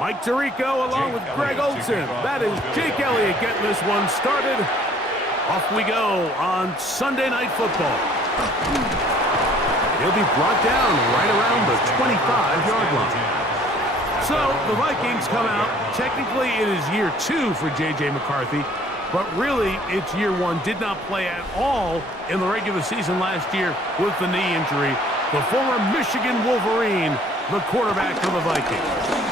Mike Tirico along with Greg Olson. That is Jake Elliott getting this one started. Off we go on Sunday Night Football. He'll be brought down right around the 25-yard line. So the Vikings come out. Technically, it is year 2 for J.J. McCarthy, but really, it's year 1. Did not play at all in the regular season last year with the knee injury. The former Michigan Wolverine, the quarterback for the Vikings.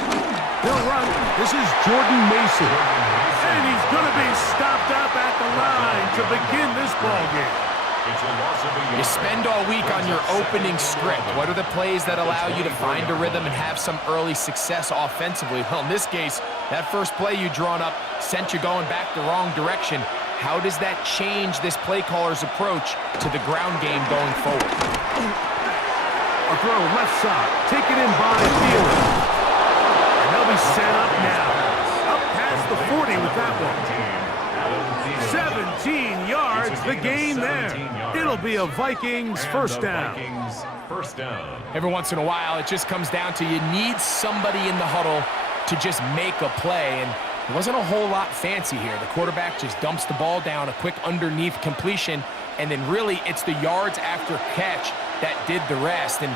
He'll run. This is Jordan Mason. And he's going to be stopped up at the line to begin this ball game. You spend all week on your opening script. What are the plays that allow you to find a rhythm and have some early success offensively? Well, in this case, that first play you drawn up sent you going back the wrong direction. How does that change this play caller's approach to the ground game going forward? A throw left side. Taken in by Thielen. And they'll be set up now. Up past the 40 with that one. 17 yards, the gain there. It'll be a Vikings first down. Every once in a while, it just comes down to you need somebody in the huddle to just make a play. And it wasn't a whole lot fancy here. The quarterback just dumps the ball down, a quick underneath completion, and then really it's the yards after catch that did the rest. And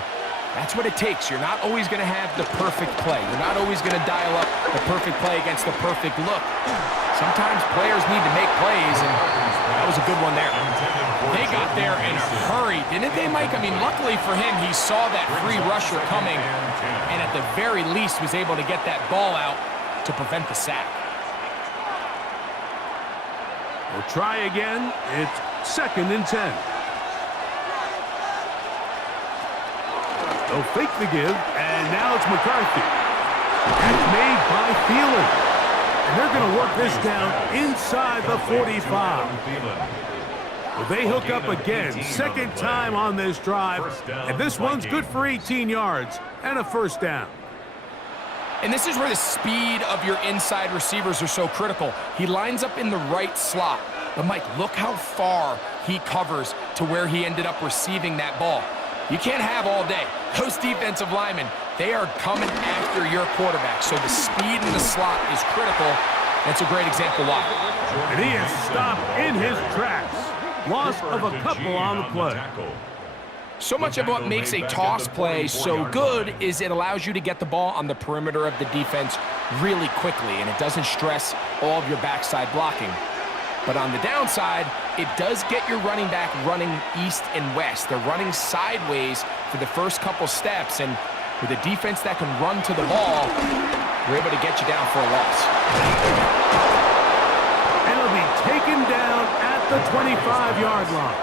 that's what it takes. You're not always going to have the perfect play. You're not always going to dial up the perfect play against the perfect look. Sometimes players need to make plays, and that was a good one there. They got there in a hurry, didn't they, Mike? I mean, luckily for him, he saw that free rusher coming, and at the very least was able to get that ball out to prevent the sack. We'll try again. It's 2nd and 10. They'll fake the give, and now it's McCarthy. That's made by Thielen. And they're going to work this down inside the 45. Well, they hook up again. 2nd time on this drive. And this one's good for 18 yards and a first down. And this is where the speed of your inside receivers are so critical. He lines up in the right slot. But, Mike, look how far he covers to where he ended up receiving that ball. You can't have all day. Those defensive linemen, they are coming after your quarterback. So the speed in the slot is critical. That's a great example why. And he is stopped in his tracks. Loss of a couple on the play. So much of what makes a toss play so good is it allows you to get the ball on the perimeter of the defense really quickly, and it doesn't stress all of your backside blocking. But on the downside, it does get your running back running east and west. They're running sideways for the first couple steps, and with a defense that can run to the ball, we're able to get you down for a loss. And it'll be taken down at the 25-yard line.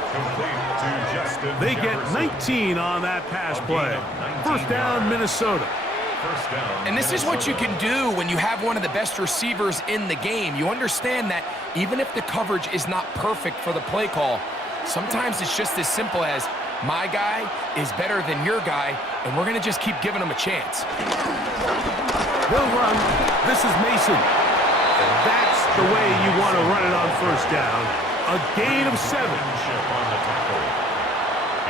They get 19 on that pass play. First down, Minnesota. And this is what you can do when you have one of the best receivers in the game. You understand that even if the coverage is not perfect for the play call, sometimes it's just as simple as my guy is better than your guy, and we're going to just keep giving him a chance. They'll run. This is Mason. And that's the way you want to run it on first down. A gain of 7.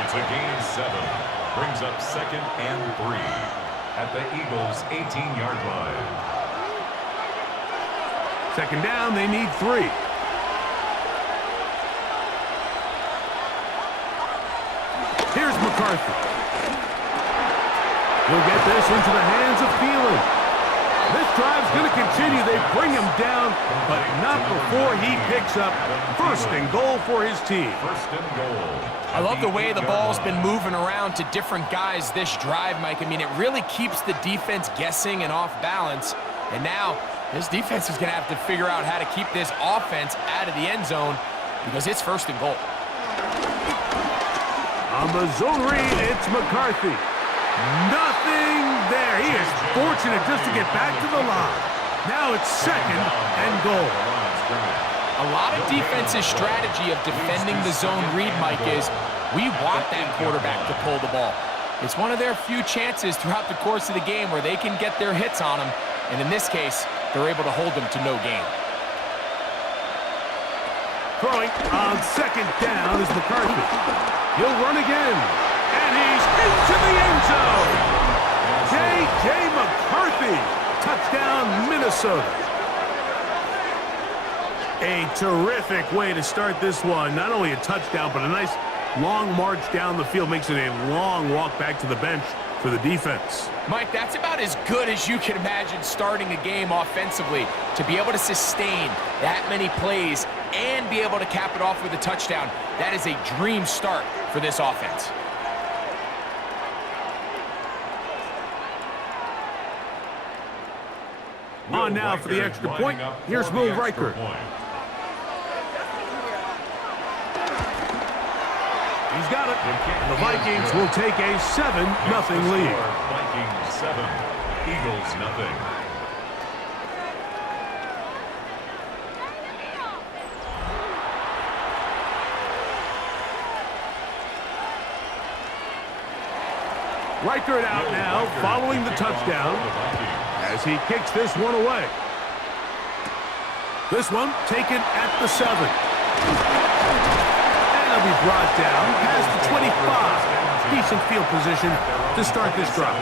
It's a gain of 7. Brings up 2nd and 3. At the Eagles' 18-yard line. 2nd down, they need 3. Here's McCarthy. He'll get this into the hands of Thielen. This drive's going to continue. They bring him down, but not before he picks up 1st and goal for his team. 1st and goal. I love the way the ball's been moving around to different guys this drive, Mike. I mean, it really keeps the defense guessing and off balance. And now, this defense is going to have to figure out how to keep this offense out of the end zone because it's 1st and goal. On the zone read, it's McCarthy. Nothing there. He is fortunate just to get back to the line. Now it's 2nd and goal. A lot of defense's strategy of defending the zone read, Mike, is we want that quarterback to pull the ball. It's one of their few chances throughout the course of the game where they can get their hits on him, and in this case, they're able to hold him to no gain. Throwing on 2nd down is McCarthy. He'll run again, and he's into the end zone. J.J. McCarthy Touchdown, Minnesota. A terrific way to start this one. Not only a touchdown, but a nice long march down the field. Makes it a long walk back to the bench for the defense. Mike, that's about as good as you can imagine starting a game offensively. To be able to sustain that many plays and be able to cap it off with a touchdown, that is a dream start for this offense. On now for the extra point. Here's Will Riker. He's got it. The Vikings will take a 7-0 lead. Vikings 7, Eagles 0. Riker it out now, following the touchdown, as he kicks this one away. This one taken at the 7. And it'll be brought down past the 25. Decent field position to start this drive.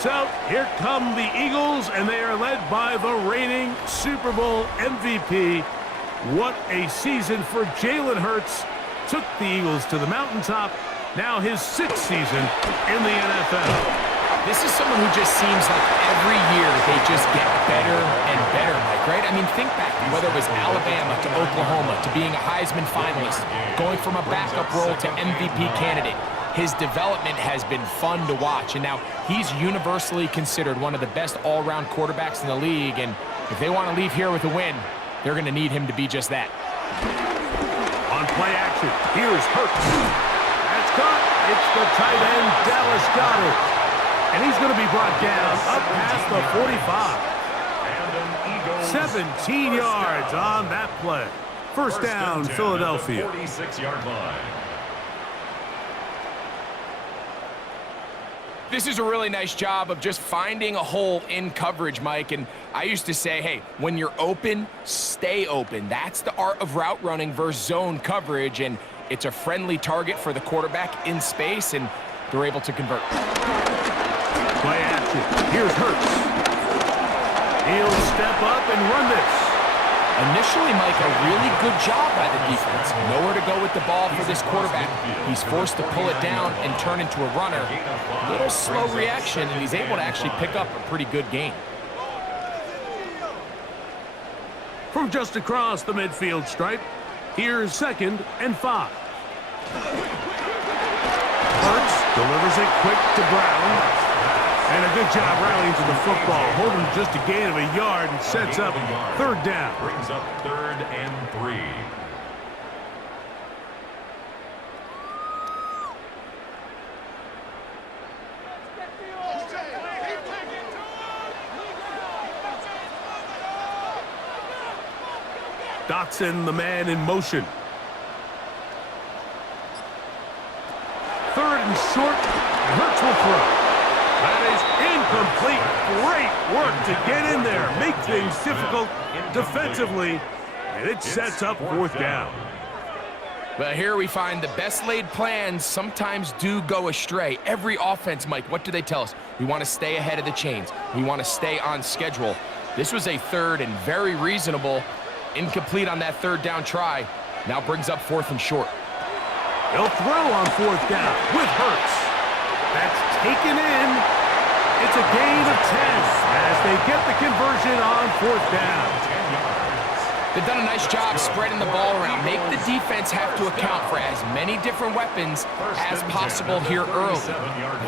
So here come the Eagles, and they are led by the reigning Super Bowl MVP. What a season for Jalen Hurts. Took the Eagles to the mountaintop. Now his 6th season in the NFL. This is someone who just seems like every year they just get better and better, Mike, right? I mean, think back to whether it was Alabama to Oklahoma to being a Heisman finalist, going from a backup role to MVP candidate. His development has been fun to watch, and now he's universally considered one of the best all-around quarterbacks in the league, and if they want to leave here with a win, they're going to need him to be just that. On play action, here's Hurts. That's caught. It's the tight end, Dallas Goedert. And he's going to be brought down up past the 45. 17 yards on that play. First down, Philadelphia. 46-yard line. This is a really nice job of just finding a hole in coverage, Mike. And I used to say, hey, when you're open, stay open. That's the art of route running versus zone coverage. And it's a friendly target for the quarterback in space, and they're able to convert. Play action. Here's Hurts. He'll step up and run this. Initially, Mike, a really good job by the defense. Nowhere to go with the ball for this quarterback. He's forced to pull it down and turn into a runner. A little slow reaction, and he's able to actually pick up a pretty good gain. From just across the midfield stripe, here's 2nd and 5. Hurts delivers it quick to Brown. And a good job rallying to the football, holding just a gain of a yard and sets up 3rd down. Brings up 3rd and 3. Dotson, the man in motion. 3rd and short. Hurts will throw. That is incomplete. Great work to get in there, make things difficult defensively, and it sets up 4th down. Well, here we find the best laid plans sometimes do go astray. Every offense, Mike, what do they tell us? We want to stay ahead of the chains. We want to stay on schedule. This was a 3rd and very reasonable. Incomplete on that 3rd down try. Now brings up 4th and short. He'll throw on 4th down with Hurts. That's taken in. It's a gain of 10 as they get the conversion on 4th down. They've done a nice job spreading the ball around. Make the defense have to account for as many different weapons as possible here early.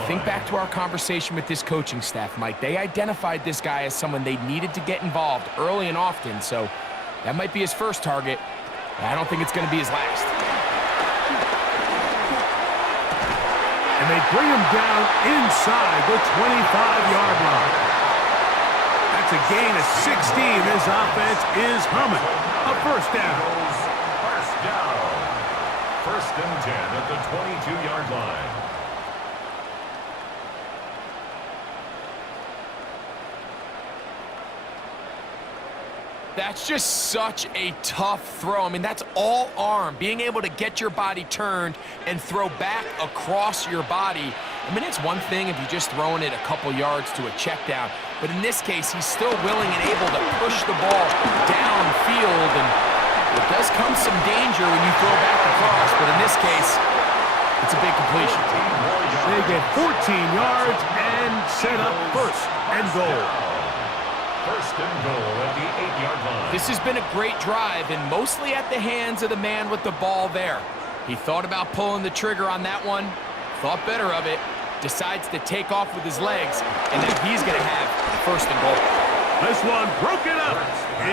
Think back to our conversation with this coaching staff, Mike. They identified this guy as someone they needed to get involved early and often, so that might be his first target. I don't think it's going to be his last. And they bring him down inside the 25-yard line. That's a gain of 16. This offense is humming. A 1st down. 1st and 10 at the 22-yard line. That's just such a tough throw. I mean, that's all arm. Being able to get your body turned and throw back across your body. I mean, it's one thing if you're just throwing it a couple yards to a check down. but in this case, he's still willing and able to push the ball downfield, and it does come some danger when you throw back across, but in this case, it's a big completion. They get 14 yards and set up first and goal. First and goal at the 8-yard line. This has been a great drive, and mostly at the hands of the man with the ball there. He thought about pulling the trigger on that one, thought better of it, decides to take off with his legs, and then he's going to have first and goal. This one broken up.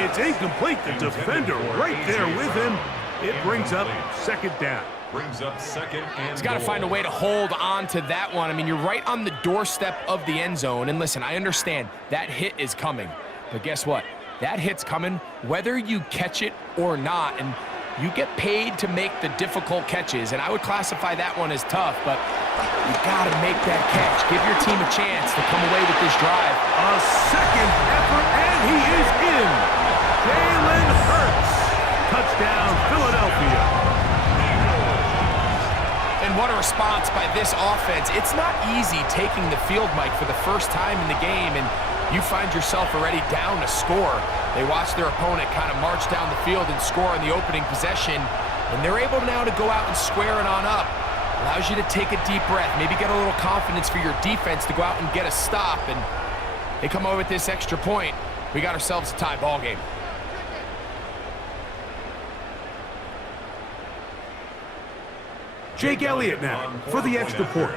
It's incomplete. The defender right there with him. It brings up second down. Brings up second and He's got to find a way to hold on to that one. I mean, you're right on the doorstep of the end zone. And listen, I understand that hit is coming. But guess what? That hit's coming whether you catch it or not. And you get paid to make the difficult catches. And I would classify that one as tough, but you got to make that catch. Give your team a chance to come away with this drive. A second effort, and he is in. Jalen Hurts. Touchdown, Philadelphia. And what a response by this offense. It's not easy taking the field, Mike, for the first time in the game, and you find yourself already down a score. They watch their opponent kind of march down the field and score on the opening possession, and they're able now to go out and square it on up. Allows you to take a deep breath, maybe get a little confidence for your defense to go out and get a stop, and they come over with this extra point. We got ourselves a tie ball game. Jake Elliott now for the extra point.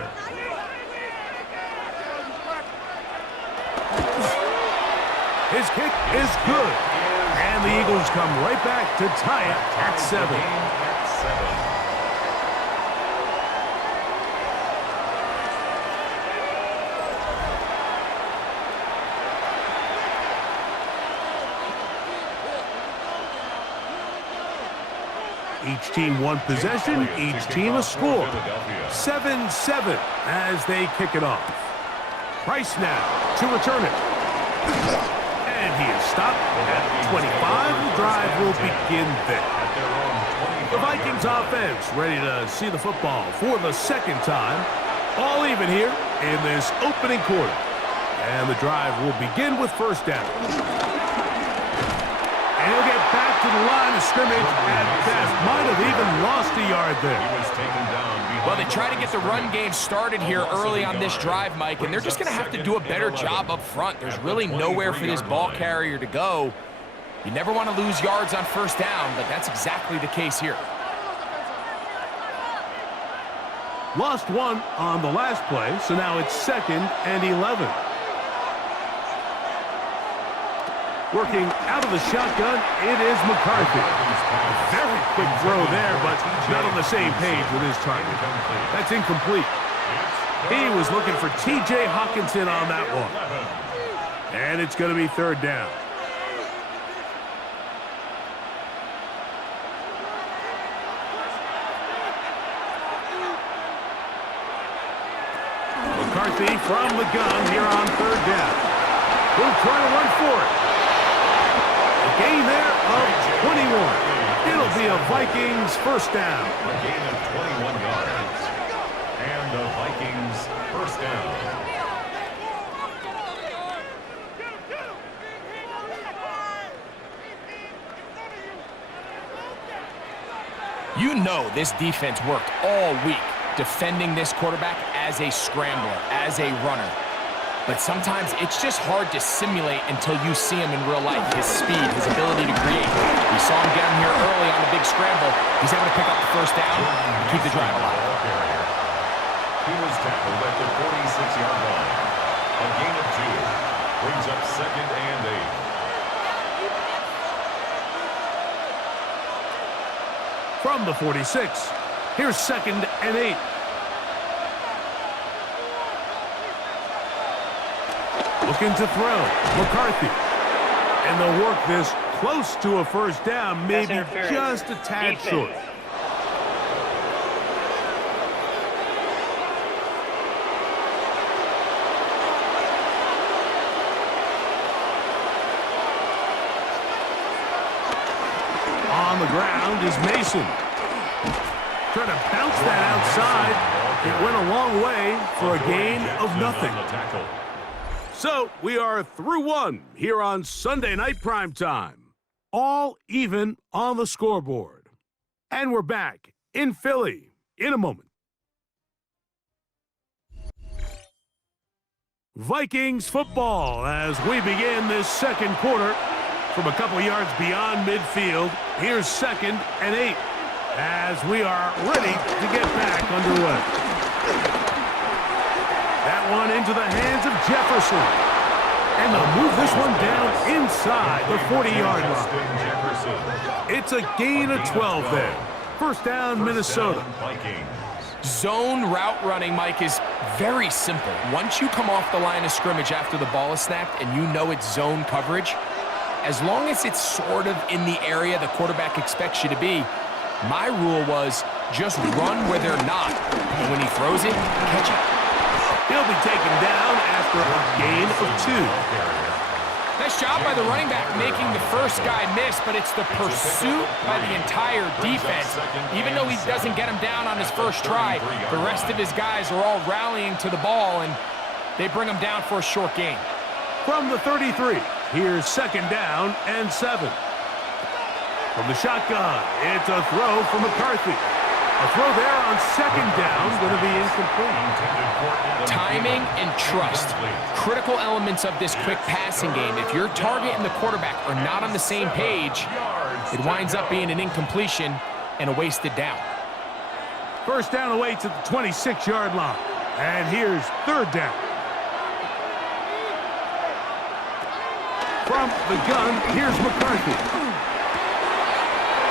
His kick is good. And the Eagles come right back to tie it at 7. Each team one possession, each team a score. 7-7 as they kick it off. Price now to return it. And he is stopped at 25. The drive will begin there. The Vikings offense ready to see the football for the second time. All even here in this opening quarter. And the drive will begin with first down. And he'll get back to the line of scrimmage at best. Might have even lost a yard there. Well, they try to get the run game started here early on this drive, Mike, and they're just going to have to do a better job up front. There's really nowhere for this ball carrier to go. You never want to lose yards on first down, but that's exactly the case here. Lost one on the last play, so now it's 2nd and 11. Working out of the shotgun, it is McCarthy. A very quick throw there, but not on the same page with his target. That's incomplete. He was looking for T.J. Hawkinson on that one. And it's going to be third down. McCarthy from the gun here on third down. He'll try to run for it. Gain there of 21. It'll be a Vikings first down. A gain of 21 yards. And the Vikings first down. You know this defense worked all week defending this quarterback as a scrambler, as a runner. But sometimes it's just hard to simulate until you see him in real life. His speed, his ability to create. We saw him get him here early on the big scramble. He's able to pick up the first down and keep the drive alive. He was tackled at the 46-yard line. A gain of 2. Brings up 2nd and 8. From the 46, here's 2nd and 8. Looking to throw, McCarthy. And they'll work this close to a first down, maybe just a tad short. On the ground is Mason. Trying to bounce that outside. It went a long way for a gain of nothing. So we are through one here on Sunday Night Primetime. All even on the scoreboard. And we're back in Philly in a moment. Vikings football as we begin this second quarter. From a couple yards beyond midfield, here's 2nd and 8 as we are ready to get back underway. That one into the hands of Jefferson. And they'll move this one down inside the 40-yard line. It's a gain of 12 there. First down, Minnesota. Zone route running, Mike, is very simple. Once you come off the line of scrimmage after the ball is snapped and you know it's zone coverage, as long as it's sort of in the area the quarterback expects you to be, my rule was just run where they're not. And when he throws it, catch it. He'll be taken down after a gain of 2. Nice job by the running back making the first guy miss, but it's the pursuit by the entire defense. Even though he doesn't get him down on his first try, the rest of his guys are all rallying to the ball, and they bring him down for a short gain. From the 33, here's 2nd down and 7. From the shotgun, it's a throw from McCarthy. A throw there on 2nd down, going to be incomplete. Timing and trust, critical elements of this quick passing game. If your target and the quarterback are not on the same page, it winds up being an incompletion and a wasted down. First down away to the 26-yard line. And here's 3rd down. From the gun, here's McCarthy.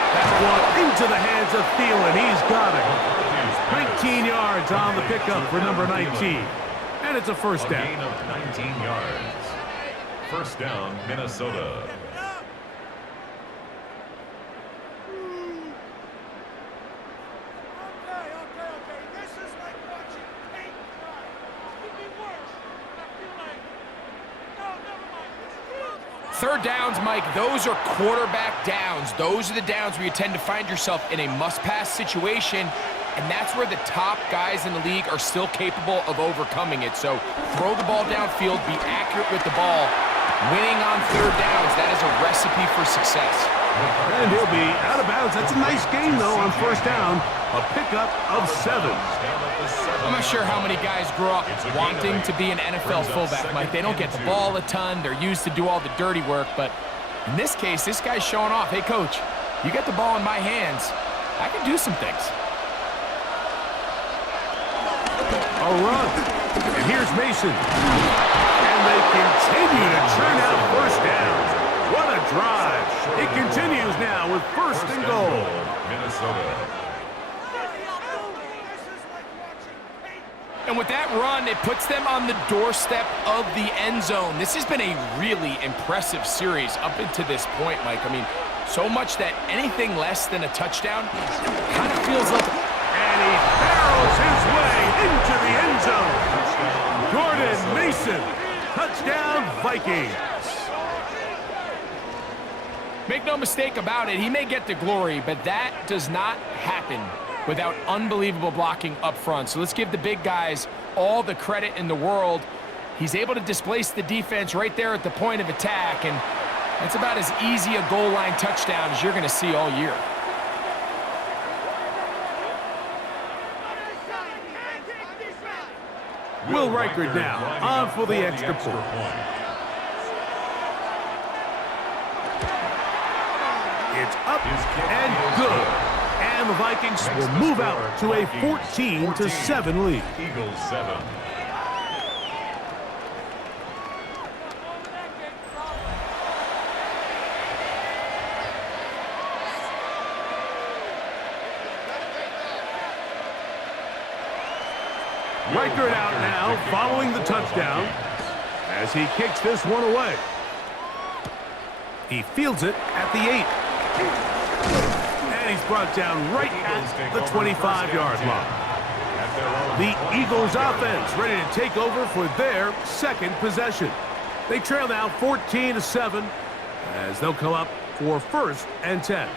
That one into the hands of Thielen. He's got it. 19 yards on the pickup for number 19. And it's a first down. A gain of 19 yards. First down, Minnesota. Third downs, Mike, those are quarterback downs. Those are the downs where you tend to find yourself in a must-pass situation, and that's where the top guys in the league are still capable of overcoming it. So throw the ball downfield, be accurate with the ball. Winning on third downs, that is a recipe for success. And he'll be out of bounds. That's a nice game, though, on first down. A pickup of 7. I'm not sure how many guys grow up wanting to be an NFL fullback, Mike. They don't get the ball a ton. They're used to do all the dirty work. But in this case, this guy's showing off, hey, coach, you get the ball in my hands, I can do some things. A run. And here's Mason. And they continue to churn out first downs. What a drive. It continues now with first and goal. Minnesota. And with that run, it puts them on the doorstep of the end zone. This has been a really impressive series up into this point, Mike. I mean, so much that anything less than a touchdown kind of feels like... And he barrels his way into the end zone. Jordan Mason, touchdown Vikings. Make no mistake about it, he may get the glory, but that does not happen without unbelievable blocking up front. So let's give the big guys all the credit in the world. He's able to displace the defense right there at the point of attack, and that's about as easy a goal line touchdown as you're going to see all year. Will Reichard now on for the extra point. It's up and good. And the Vikings will move out to a 14-7 lead. Eagles 7. Reichard out now following the touchdown as he kicks this one away. He fields it at the 8. And he's brought down right at the 25-yard line. The Eagles offense ready to take over for their second possession. They trail now 14-7 as they'll come up for first and 10.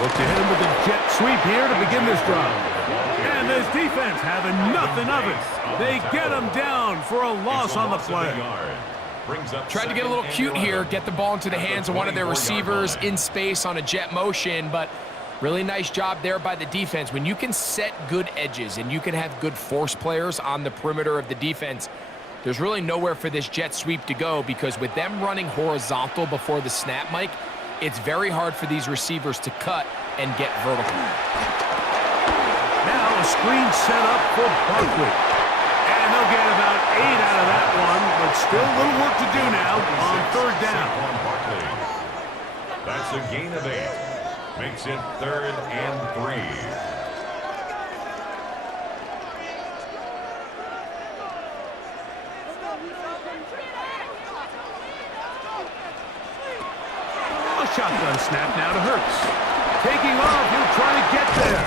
Look to hit him with a jet sweep here to begin this drive. And this defense having nothing of it. They get him down for a loss on the play. Tried to get a little cute here, get the ball into the hands of one of their receivers in space on a jet motion, but really nice job there by the defense. When you can set good edges and you can have good force players on the perimeter of the defense, there's really nowhere for this jet sweep to go, because with them running horizontal before the snap, Mike, it's very hard for these receivers to cut and get vertical. Now a screen set up for Barkley. And they'll get about 8 out of that one, but still a little work to do now on third down. That's a gain of 8. Makes it 3rd and 3. A shotgun snap now to Hurts. Taking off, he'll try to get there.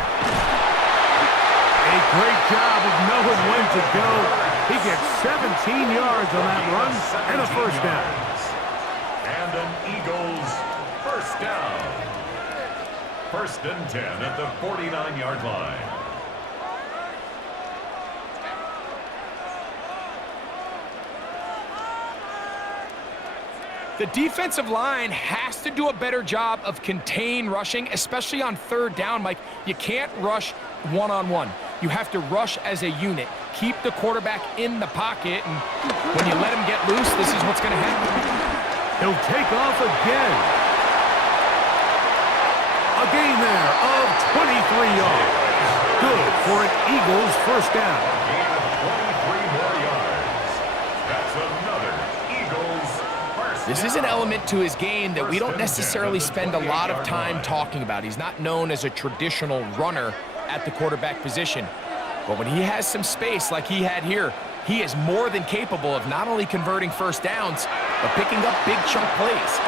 A great job of knowing when to go. He gets 17 yards on that run and a first down. And an Eagles first down. 1st and 10 at the 49-yard line. The defensive line has to do a better job of contain rushing, especially on third down, Mike. You can't rush one-on-one. You have to rush as a unit. Keep the quarterback in the pocket, and when you let him get loose, this is what's going to happen. He'll take off again. A gain there of 23 yards. Good for an Eagles first down. Gain of 23 more yards. That's another Eagles first down. This is an element to his game that we don't necessarily spend a lot of time talking about. He's not known as a traditional runner at the quarterback position. But when he has some space like he had here, he is more than capable of not only converting first downs, but picking up big chunk plays.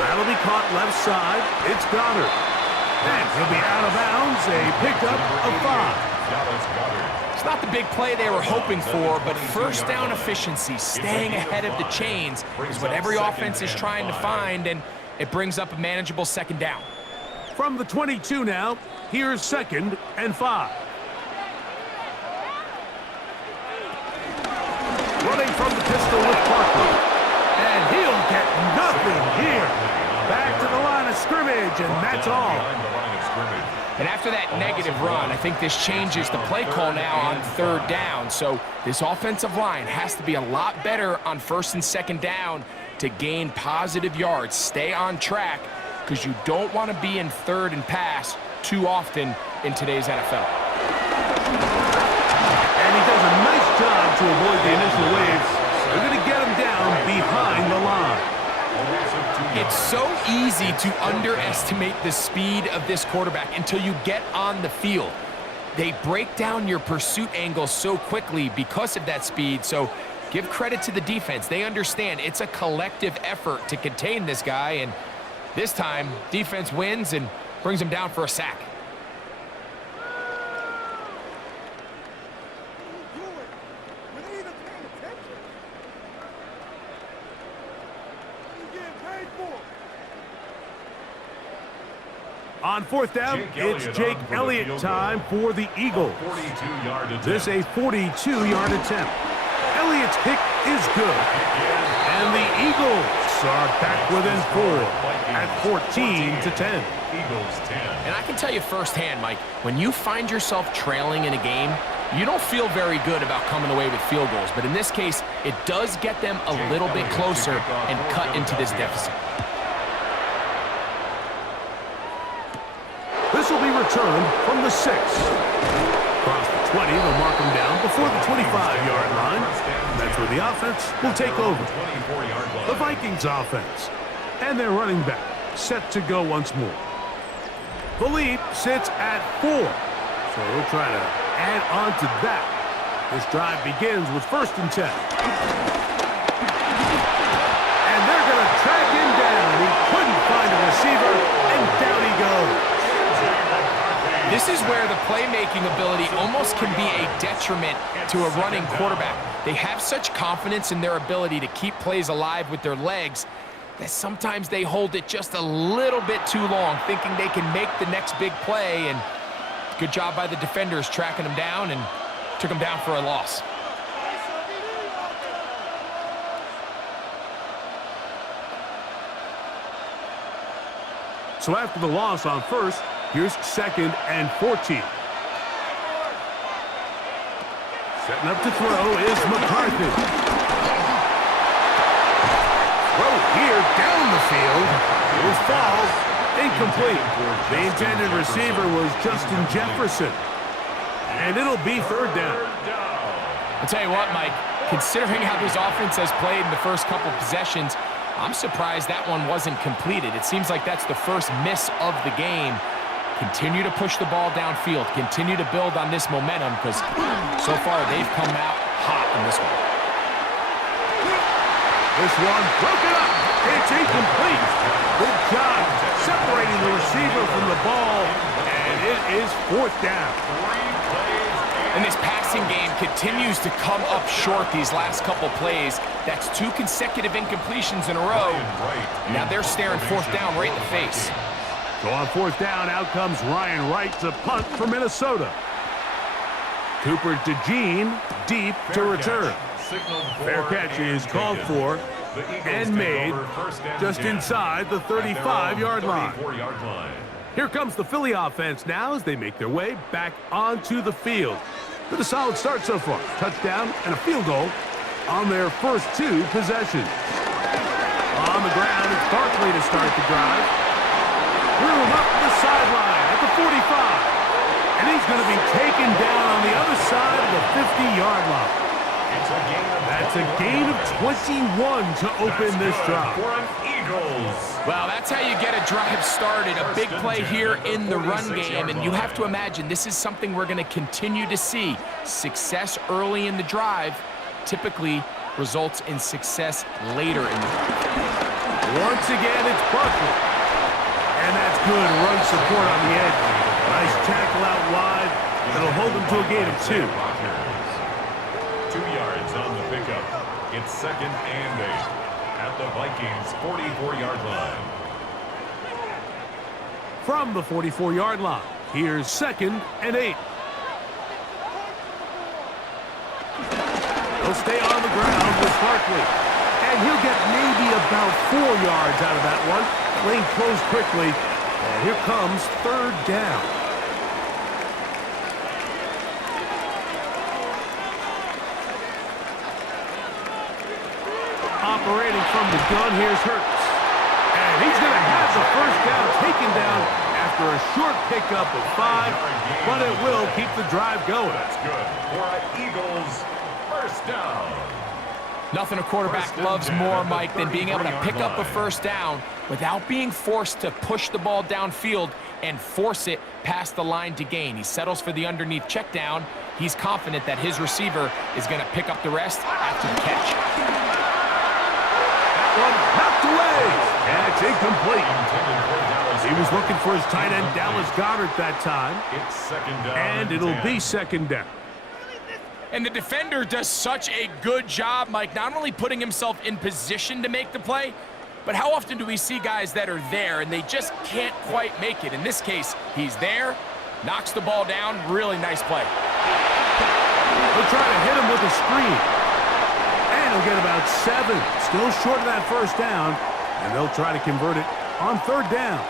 That'll be caught left side. It's Goddard. And he'll be out of bounds. A pickup of 5. It's not the big play they were hoping for, but first down efficiency, staying ahead of the chains, is what every offense is trying to find, and it brings up a manageable second down. From the 22 now, here's 2nd and 5. Running from the pistol with Barkley. And he'll get nothing here. Back to the line of scrimmage, and that's all. And after that negative run, I think this changes the play call now on third down. So this offensive line has to be a lot better on 1st and 2nd down to gain positive yards. Stay on track, because you don't want to be in 3rd and pass too often in today's NFL. And he does a nice job to avoid the initial waves. They're going to get him down behind the line. It's so easy to underestimate the speed of this quarterback until you get on the field. They break down your pursuit angle so quickly because of that speed, so give credit to the defense. They understand it's a collective effort to contain this guy, and this time, defense wins and brings him down for a sack. On 4th down, it's Jake Elliott time for the Eagles. This a 42-yard attempt. Elliott's kick is good. And the Eagles are back within 4 at 14-10. And I can tell you firsthand, Mike, when you find yourself trailing in a game, you don't feel very good about coming away with field goals. But in this case, it does get them a little bit closer and cut into this deficit. This will be returned from the 6. Across the 20, they'll mark him down before the 25-yard line. That's where the offense will take over. The Vikings offense. And their running back set to go once more. The lead sits at 4. So he'll try to add on to that. This drive begins with 1st and 10. And they're going to track him down. He couldn't find a receiver, and down he goes. This is where the playmaking ability almost can be a detriment to a running quarterback. They have such confidence in their ability to keep plays alive with their legs that sometimes they hold it just a little bit too long, thinking they can make the next big play, and good job by the defenders tracking him down and took him down for a loss. So after the loss on first, here's 2nd and 14. Setting up to throw is McCarthy. Throw here down the field. It was falls. Incomplete. The intended receiver was Justin Jefferson. And it'll be 3rd down. I'll tell you what, Mike, considering how this offense has played in the first couple possessions, I'm surprised that one wasn't completed. It seems like that's the first miss of the game. Continue to push the ball downfield. Continue to build on this momentum because so far they've come out hot in this one. This one broken up. It's incomplete. Good job separating the receiver from the ball, and it is 4th down. And this passing game continues to come up short these last couple plays. That's 2 consecutive incompletions in a row. Now they're staring 4th down right in the face. So on 4th down, out comes Ryan Wright to punt for Minnesota. Cooper DeJean deep to return. Fair catch is called for and made just inside the 35-yard line. Here comes the Philly offense now as they make their way back onto the field. With a solid start so far. Touchdown and a field goal on their first 2 possessions. On the ground, it's Barkley to start the drive. Room up the sideline at the 45. And he's going to be taken down on the other side of the 50-yard line. That's a gain of 21 to open this drive. Well, that's how you get a drive started. A big play here in the run game. And you have to imagine this is something we're going to continue to see. Success early in the drive typically results in success later in the drive. Once again, it's Barkley. And that's good run support on the edge. Nice tackle out wide. It'll hold them to a gain of 2. 2 yards on the pickup. It's 2nd and 8 at the Vikings' 44-yard line. From the 44-yard line, here's 2nd and 8. He'll stay on the ground with Barkley. And he'll get maybe about 4 yards out of that one. Lane closed quickly, and here comes 3rd down. Operating from the gun, here's Hurts. And he's going to have the 1st down taken down after a short pickup of 5, but it will keep the drive going. That's good for an Eagles 1st down. Nothing a quarterback loves more, Mike, than being able to pick up a 1st down without being forced to push the ball downfield and force it past the line to gain. He settles for the underneath check down. He's confident that his receiver is going to pick up the rest after the catch. That one knocked away, and it's incomplete. He was looking for his tight end, Dallas Goedert, that time. It's 2nd down. And it'll be 2nd down. And the defender does such a good job, Mike, not only putting himself in position to make the play, but how often do we see guys that are there and they just can't quite make it? In this case, he's there, knocks the ball down, really nice play. They'll try to hit him with a screen. And he'll get about 7. Still short of that 1st down, and they'll try to convert it on 3rd down.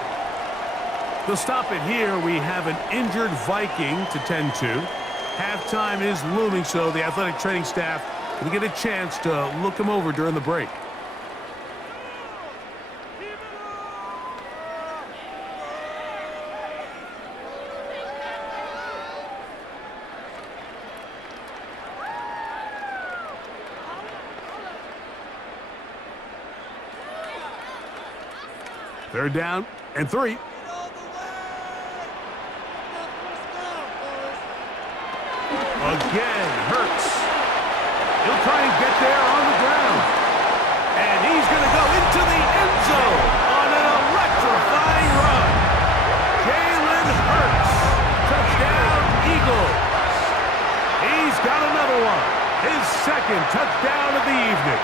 They'll stop it here. We have an injured Viking to tend to. Halftime is looming, so the athletic training staff will get a chance to look him over during the break. Third down and 3. Again, Hurts. He'll try and get there on the ground. And he's going to go into the end zone on an electrifying run. Jalen Hurts. Touchdown, Eagles. He's got another one. His 2nd touchdown of the evening.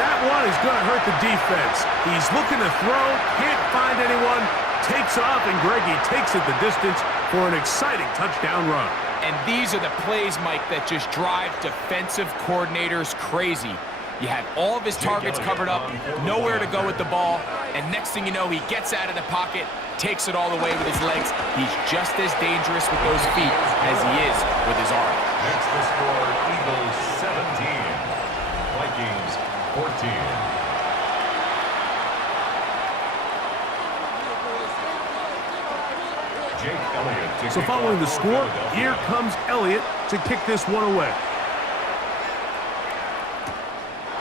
That one is going to hurt the defense. He's looking to throw, can't find anyone, takes off, and Greggy takes it the distance for an exciting touchdown run. And these are the plays, Mike, that just drive defensive coordinators crazy. You have all of his targets covered up, nowhere to go with the ball, and next thing you know, he gets out of the pocket, takes it all the way with his legs. He's just as dangerous with those feet as he is with his arm. Next to score, Eagles 17, Vikings 14. So following the score, here comes Elliott to kick this one away.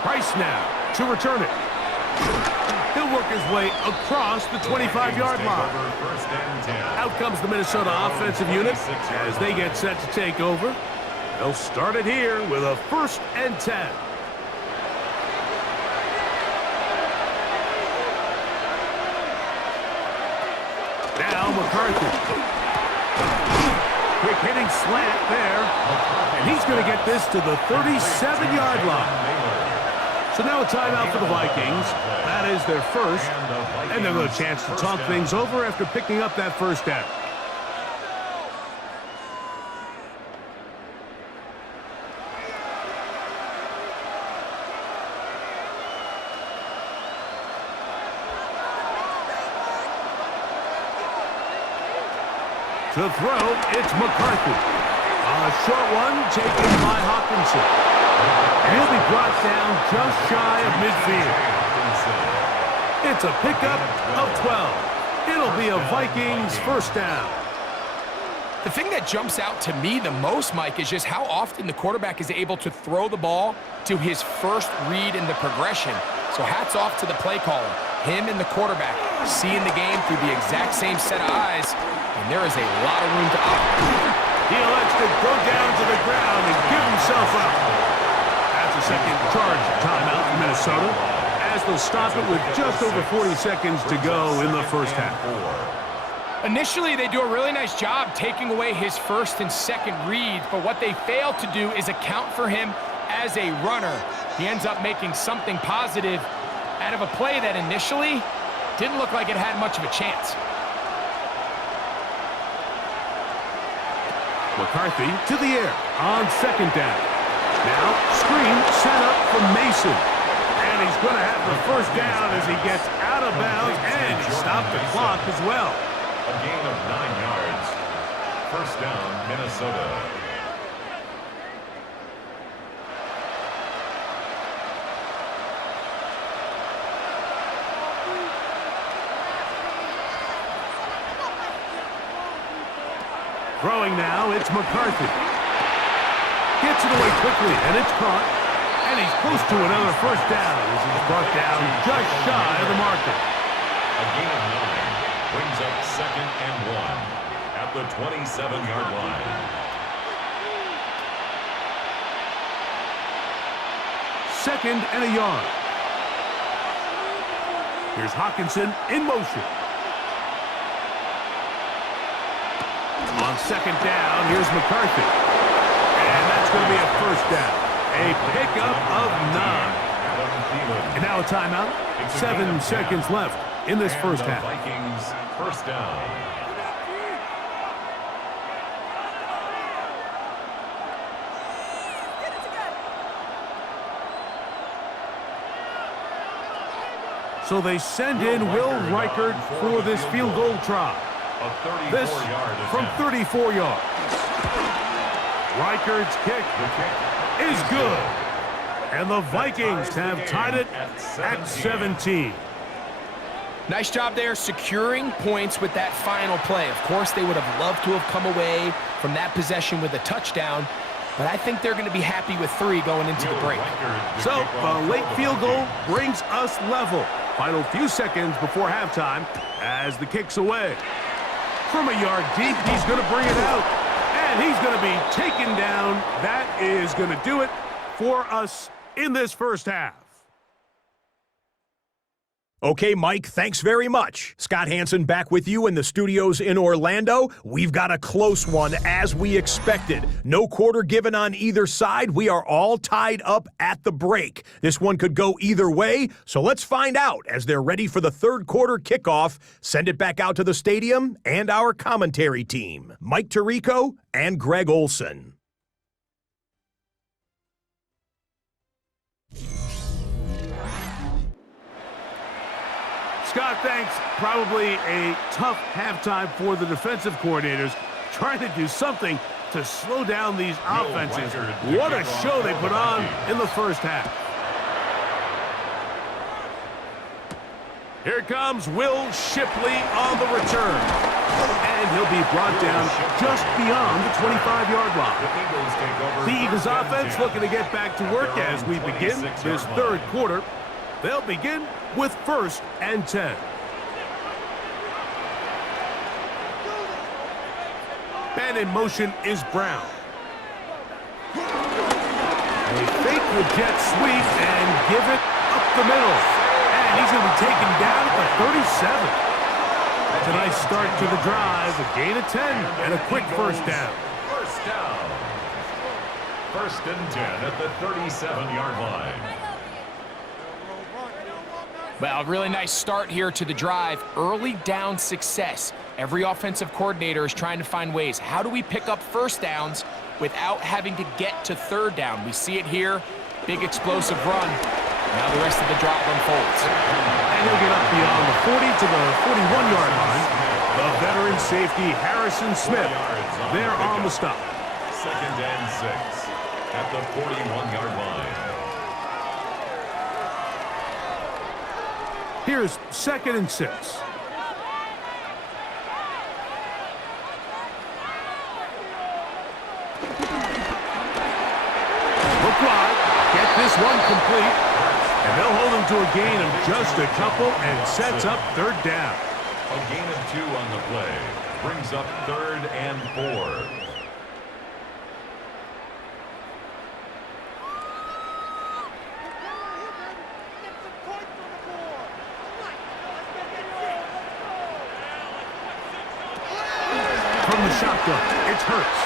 Price now to return it. He'll work his way across the 25-yard line. Out comes the Minnesota offensive unit as they get set to take over. They'll start it here with a 1st and 10. Now McCarthy. Quick hitting slant there. And he's going to get this to the 37-yard line. So now a timeout for the Vikings. That is their first. And they'll have a chance to talk things over after picking up that first down. To throw, it's McCarthy. A short one taken by Hawkinson. And he'll be brought down just shy of midfield. It's a pickup of 12. It'll be a Vikings first down. The thing that jumps out to me the most, Mike, is just how often the quarterback is able to throw the ball to his first read in the progression. So hats off to the play caller. Him and the quarterback seeing the game through the exact same set of eyes, and there is a lot of room to operate. He elects to go down to the ground and give himself up. That's a second charge timeout for Minnesota, as they'll stop it with just over 40 seconds to go in the first half. Initially, they do a really nice job taking away his first and second reads, but what they fail to do is account for him as a runner. He ends up making something positive out of a play that initially didn't look like it had much of a chance. McCarthy to the air on second down. Now, screen set up from Mason. And he's going to have the first down as he gets out of bounds, and he stopped the clock as well. A gain of 9 yards. First down, Minnesota. Throwing now, it's McCarthy. Gets it away quickly, and it's caught. And he's close to another first down as he's brought down just shy of the marker. A gain of 9 brings up 2nd and 1 at the 27-yard line. Second and a yard. Here's Hawkinson in motion. On second down, here's McCarthy. And that's going to be a first down. A pickup of 9. And now a timeout. 7 seconds left in this first half. Vikings first down. So they send in Will Reichert for this field goal try. This from 34 yards. Reichert's kick is good. And the Vikings have tied it at 17. Nice job there securing points with that final play. Of course, they would have loved to have come away from that possession with a touchdown, but I think they're going to be happy with 3 going into the break. So the late field goal brings us level. Final few seconds before halftime as the kick's away. From a yard deep, he's going to bring it out. And he's going to be taken down. That is going to do it for us in this first half. Okay, Mike, thanks very much. Scott Hansen back with you in the studios in Orlando. We've got a close one, as we expected. No quarter given on either side. We are all tied up at the break. This one could go either way, so let's find out as they're ready for the third quarter kickoff. Send it back out to the stadium and our commentary team, Mike Tirico and Greg Olson. Scott, thanks. Probably a tough halftime for the defensive coordinators, trying to do something to slow down these offenses. What a show they put on in the first half. Here comes Will Shipley on the return. And he'll be brought down just beyond the 25-yard line. The Eagles offense looking to get back to work as we begin this third quarter. They'll begin with 1st and 10. Man in motion is Brown. A fake with jet sweep and give it up the middle. And he's going to be taken down at the 37. It's a nice start to the drive, a gain of 10, and a quick first down. First down. 1st and 10 at the 37-yard line. Well, a really nice start here to the drive. Early down success. Every offensive coordinator is trying to find ways. How do we pick up first downs without having to get to third down? We see it here. Big explosive run. Now the rest of the drive unfolds. And he'll get up beyond the 40 to the 41-yard line. The veteran safety, Harrison Smith, there on the stop. 2nd and 6 at the 41-yard line. Here's 2nd and 6. Look wide, get this one complete, and they'll hold him to a gain of just a couple and sets up 3rd down. A gain of 2 on the play brings up 3rd and 4. Shotgun. It's Hurts.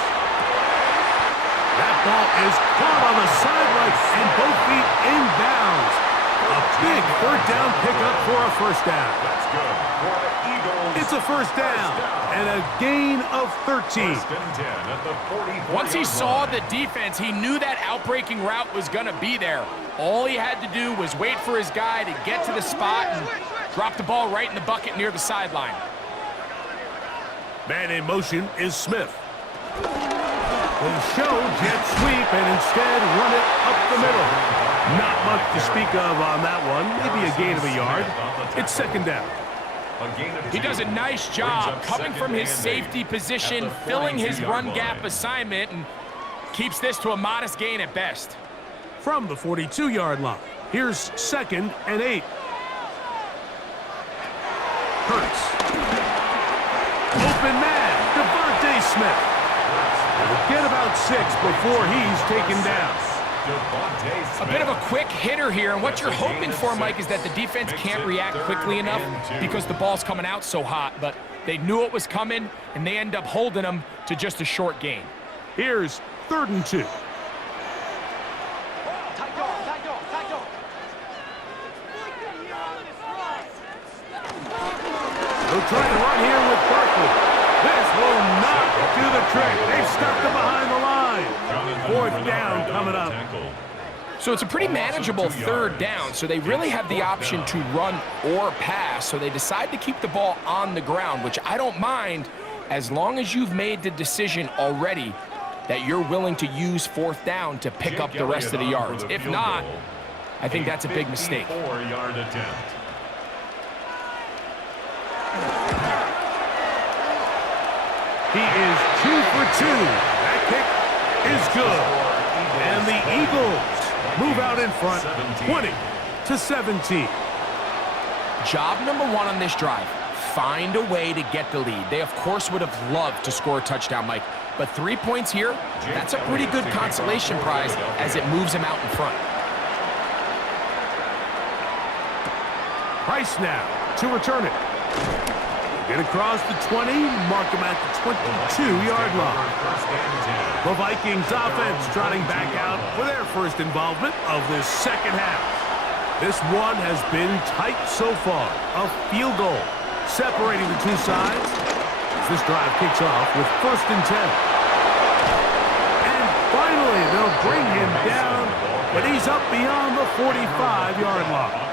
That ball is caught on the sideline and both feet inbounds. A big 3rd down pickup for a first down. That's good for the Eagles. It's a first down and a gain of 13. 1st and 10 at the 44. Once he saw the defense, he knew that outbreaking route was going to be there. All he had to do was wait for his guy to get to the spot and drop the ball right in the bucket near the sideline. Man in motion is Smith. They show jet sweep and instead run it up the middle. Not much to speak of on that one. Maybe a gain of a yard. It's 2nd down. He does a nice job coming from his safety position, filling his run gap assignment, and keeps this to a modest gain at best. From the 42-yard line, here's 2nd and 8. Hurts. Open man, Devontae Smith. He'll get about 6 before he's taken down. A bit of a quick hitter here, and what you're hoping for, Mike, is that the defense can't react quickly enough because the ball's coming out so hot, but they knew it was coming, and they end up holding them to just a short gain. Here's 3rd and 2. They'll try to run here with Barkley. This will not do the trick. They've stuck them behind the line. 4th down coming up. So it's a pretty manageable 3rd down, so they really have the option to run or pass, so they decide to keep the ball on the ground, which I don't mind as long as you've made the decision already that you're willing to use 4th down to pick up the rest of the yards. If not, I think that's a big mistake. 4-yard attempt. He is 2 for 2. That kick is good. And the Eagles move out in front, 20-17. Job number 1 on this drive, find a way to get the lead. They, of course, would have loved to score a touchdown, Mike. But 3 points here, that's a pretty good consolation prize as it moves them out in front. Price now to return it. Get across the 20, mark him at the 22-yard line. The Vikings offense trotting back out for their first involvement of this second half. This one has been tight so far. A field goal separating the two sides as this drive kicks off with 1st and 10. And finally, they'll bring him down, but he's up beyond the 45-yard line.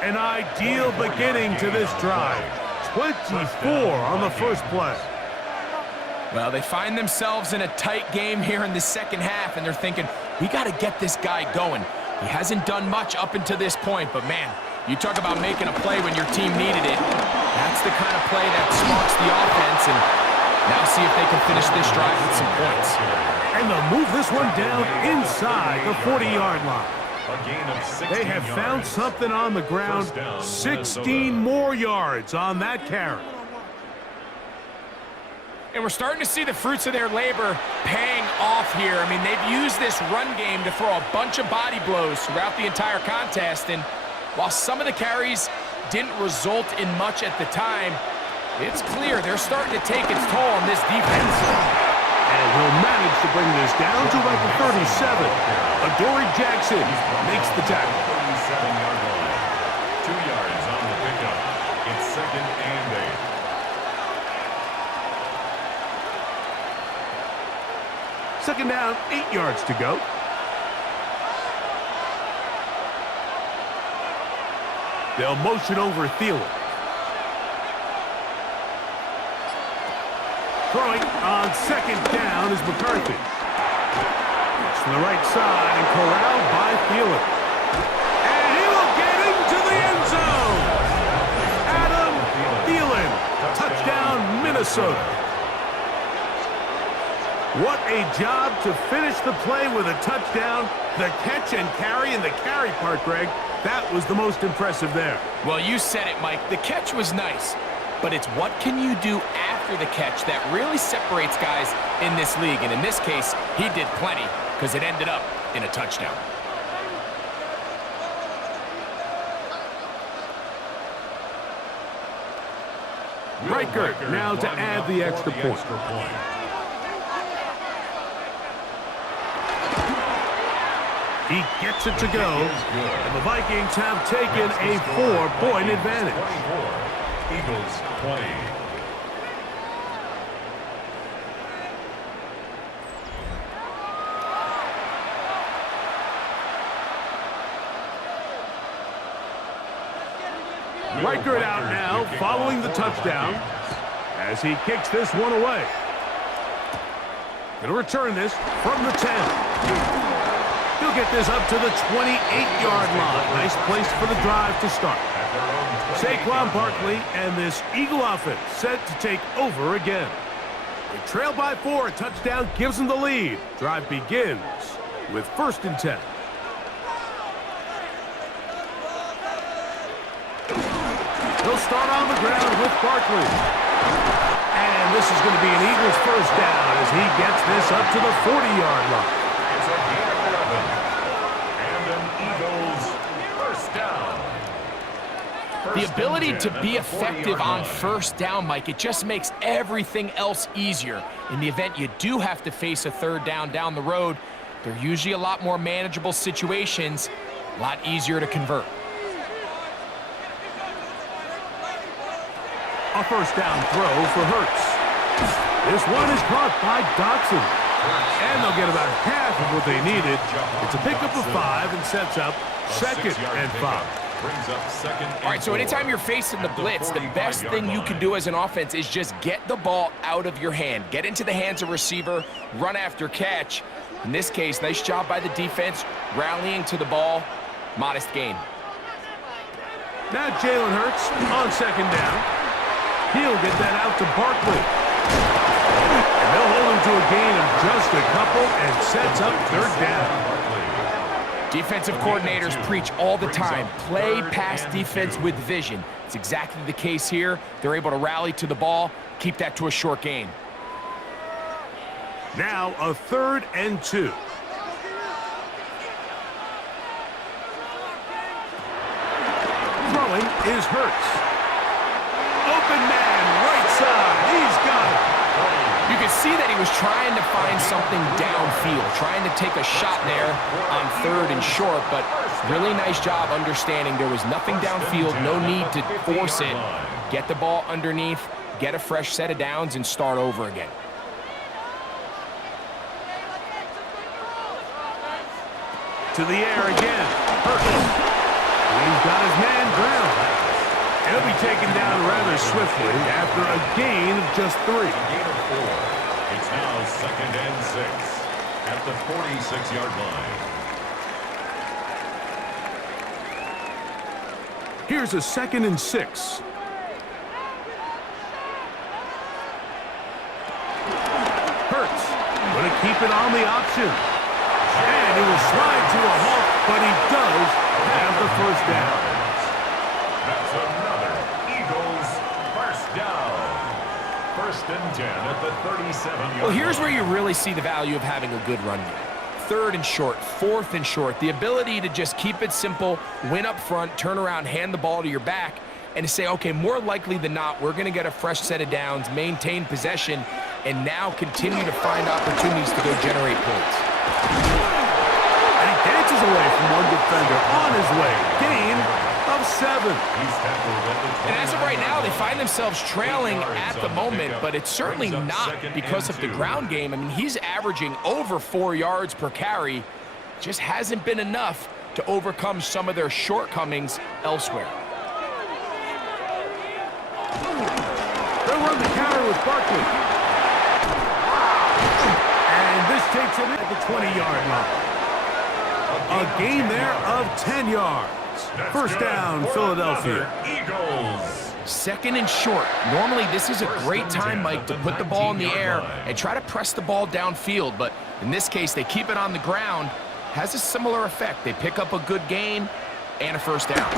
An ideal beginning to this drive. 24 on the first play. Well, they find themselves in a tight game here in the second half, and they're thinking, we got to get this guy going. He hasn't done much up until this point, but man, you talk about making a play when your team needed it. That's the kind of play that sparks the offense, and now see if they can finish this drive with some points. And they'll move this one down inside the 40-yard line. They have found something on the ground. 16 more yards on that carry. And we're starting to see the fruits of their labor paying off here. I mean, they've used this run game to throw a bunch of body blows throughout the entire contest. And while some of the carries didn't result in much at the time, it's clear they're starting to take its toll on this defense. And he'll manage to bring this down to about the 37. Adoree Jackson makes the tackle. 37-yard line. 2 yards on the pickup. It's 2nd and 8. Second down, 8 yards to go. They'll motion over Thielen. Throwing on 2nd down is McCarthy. It's to the right side and corralled by Thielen. And he will get into the end zone. Adam Thielen, touchdown Minnesota. What a job to finish the play with a touchdown. The catch and carry, and the carry part, Greg, that was the most impressive there. Well, you said it, Mike. The catch was nice, but it's what can you do after the catch that really separates guys in this league. And in this case, he did plenty because it ended up in a touchdown. Reichert now to add the extra point. He gets it to go, and the Vikings have taken a 4-point advantage. Eagles 20. Reichert out now, following the touchdown, as he kicks this one away. Going to return this from the 10. He'll get this up to the 28-yard line. Nice place for the drive to start. Saquon Barkley and this Eagle offense set to take over again. They trail by 4. A touchdown gives them the lead. Drive begins with 1st and 10. They'll start on the ground with Barkley. And this is going to be an Eagles first down as he gets this up to the 40-yard line. It's a gain of 11. And an Eagles first down. The ability to be effective on first down, Mike, it just makes everything else easier. In the event you do have to face a 3rd down the road, they're usually a lot more manageable situations, a lot easier to convert. A first down throw for Hurts. This one is caught by Dotson. And they'll get about half of what they needed. It's a pickup of 5 and sets up 2nd and 5. All right, so anytime you're facing the blitz, the best thing you can do as an offense is just get the ball out of your hand. Get into the hands of receiver, run after catch. In this case, nice job by the defense, rallying to the ball. Modest gain. Now Jalen Hurts on 2nd down. He'll get that out to Barkley. And they'll hold him to a gain of just a couple and sets up 3rd down. Defensive coordinators preach all the time, play pass defense with vision. It's exactly the case here. They're able to rally to the ball, keep that to a short gain. Now a 3rd and 2. Throw Throwing is Hurts. Open man, right side. He's got it. You could see that he was trying to find something downfield, trying to take a shot there on 3rd and short, but really nice job understanding there was nothing downfield, no need to force it. Get the ball underneath, get a fresh set of downs, and start over again. To the air again. Hurts. He's got his man ground. He'll be taken down rather swiftly after a gain of just 3. A gain of 4. It's now 2nd and 6 at the 46-yard line. Here's a 2nd and 6. Hurts going to keep it on the option. And he will slide to a halt, but he does have the first down. That's another Eagles first down. 1st and 10 at the 37-yard line. Well, here's where you really see the value of having a good run game. 3rd and short, 4th and short. The ability to just keep it simple, win up front, turn around, hand the ball to your back, and to say, okay, more likely than not, we're going to get a fresh set of downs, maintain possession, and now continue to find opportunities to go generate points. And he dances away from one defender on his way. Gain of 7. He's tackled at the 29. And as of right now, they find themselves trailing at the moment, but it's certainly not because of the ground game. I mean, he's averaging over 4 yards per carry. Just hasn't been enough to overcome some of their shortcomings elsewhere. They'll run the counter with Barkley. And this takes him at the 20-yard line. A gain there of 10 yards. First down, Philadelphia. Eagles. 2nd and short. Normally, this is a great time, Mike, to put the ball in the air and try to press the ball downfield. But in this case, they keep it on the ground. Has a similar effect. They pick up a good gain and a first down.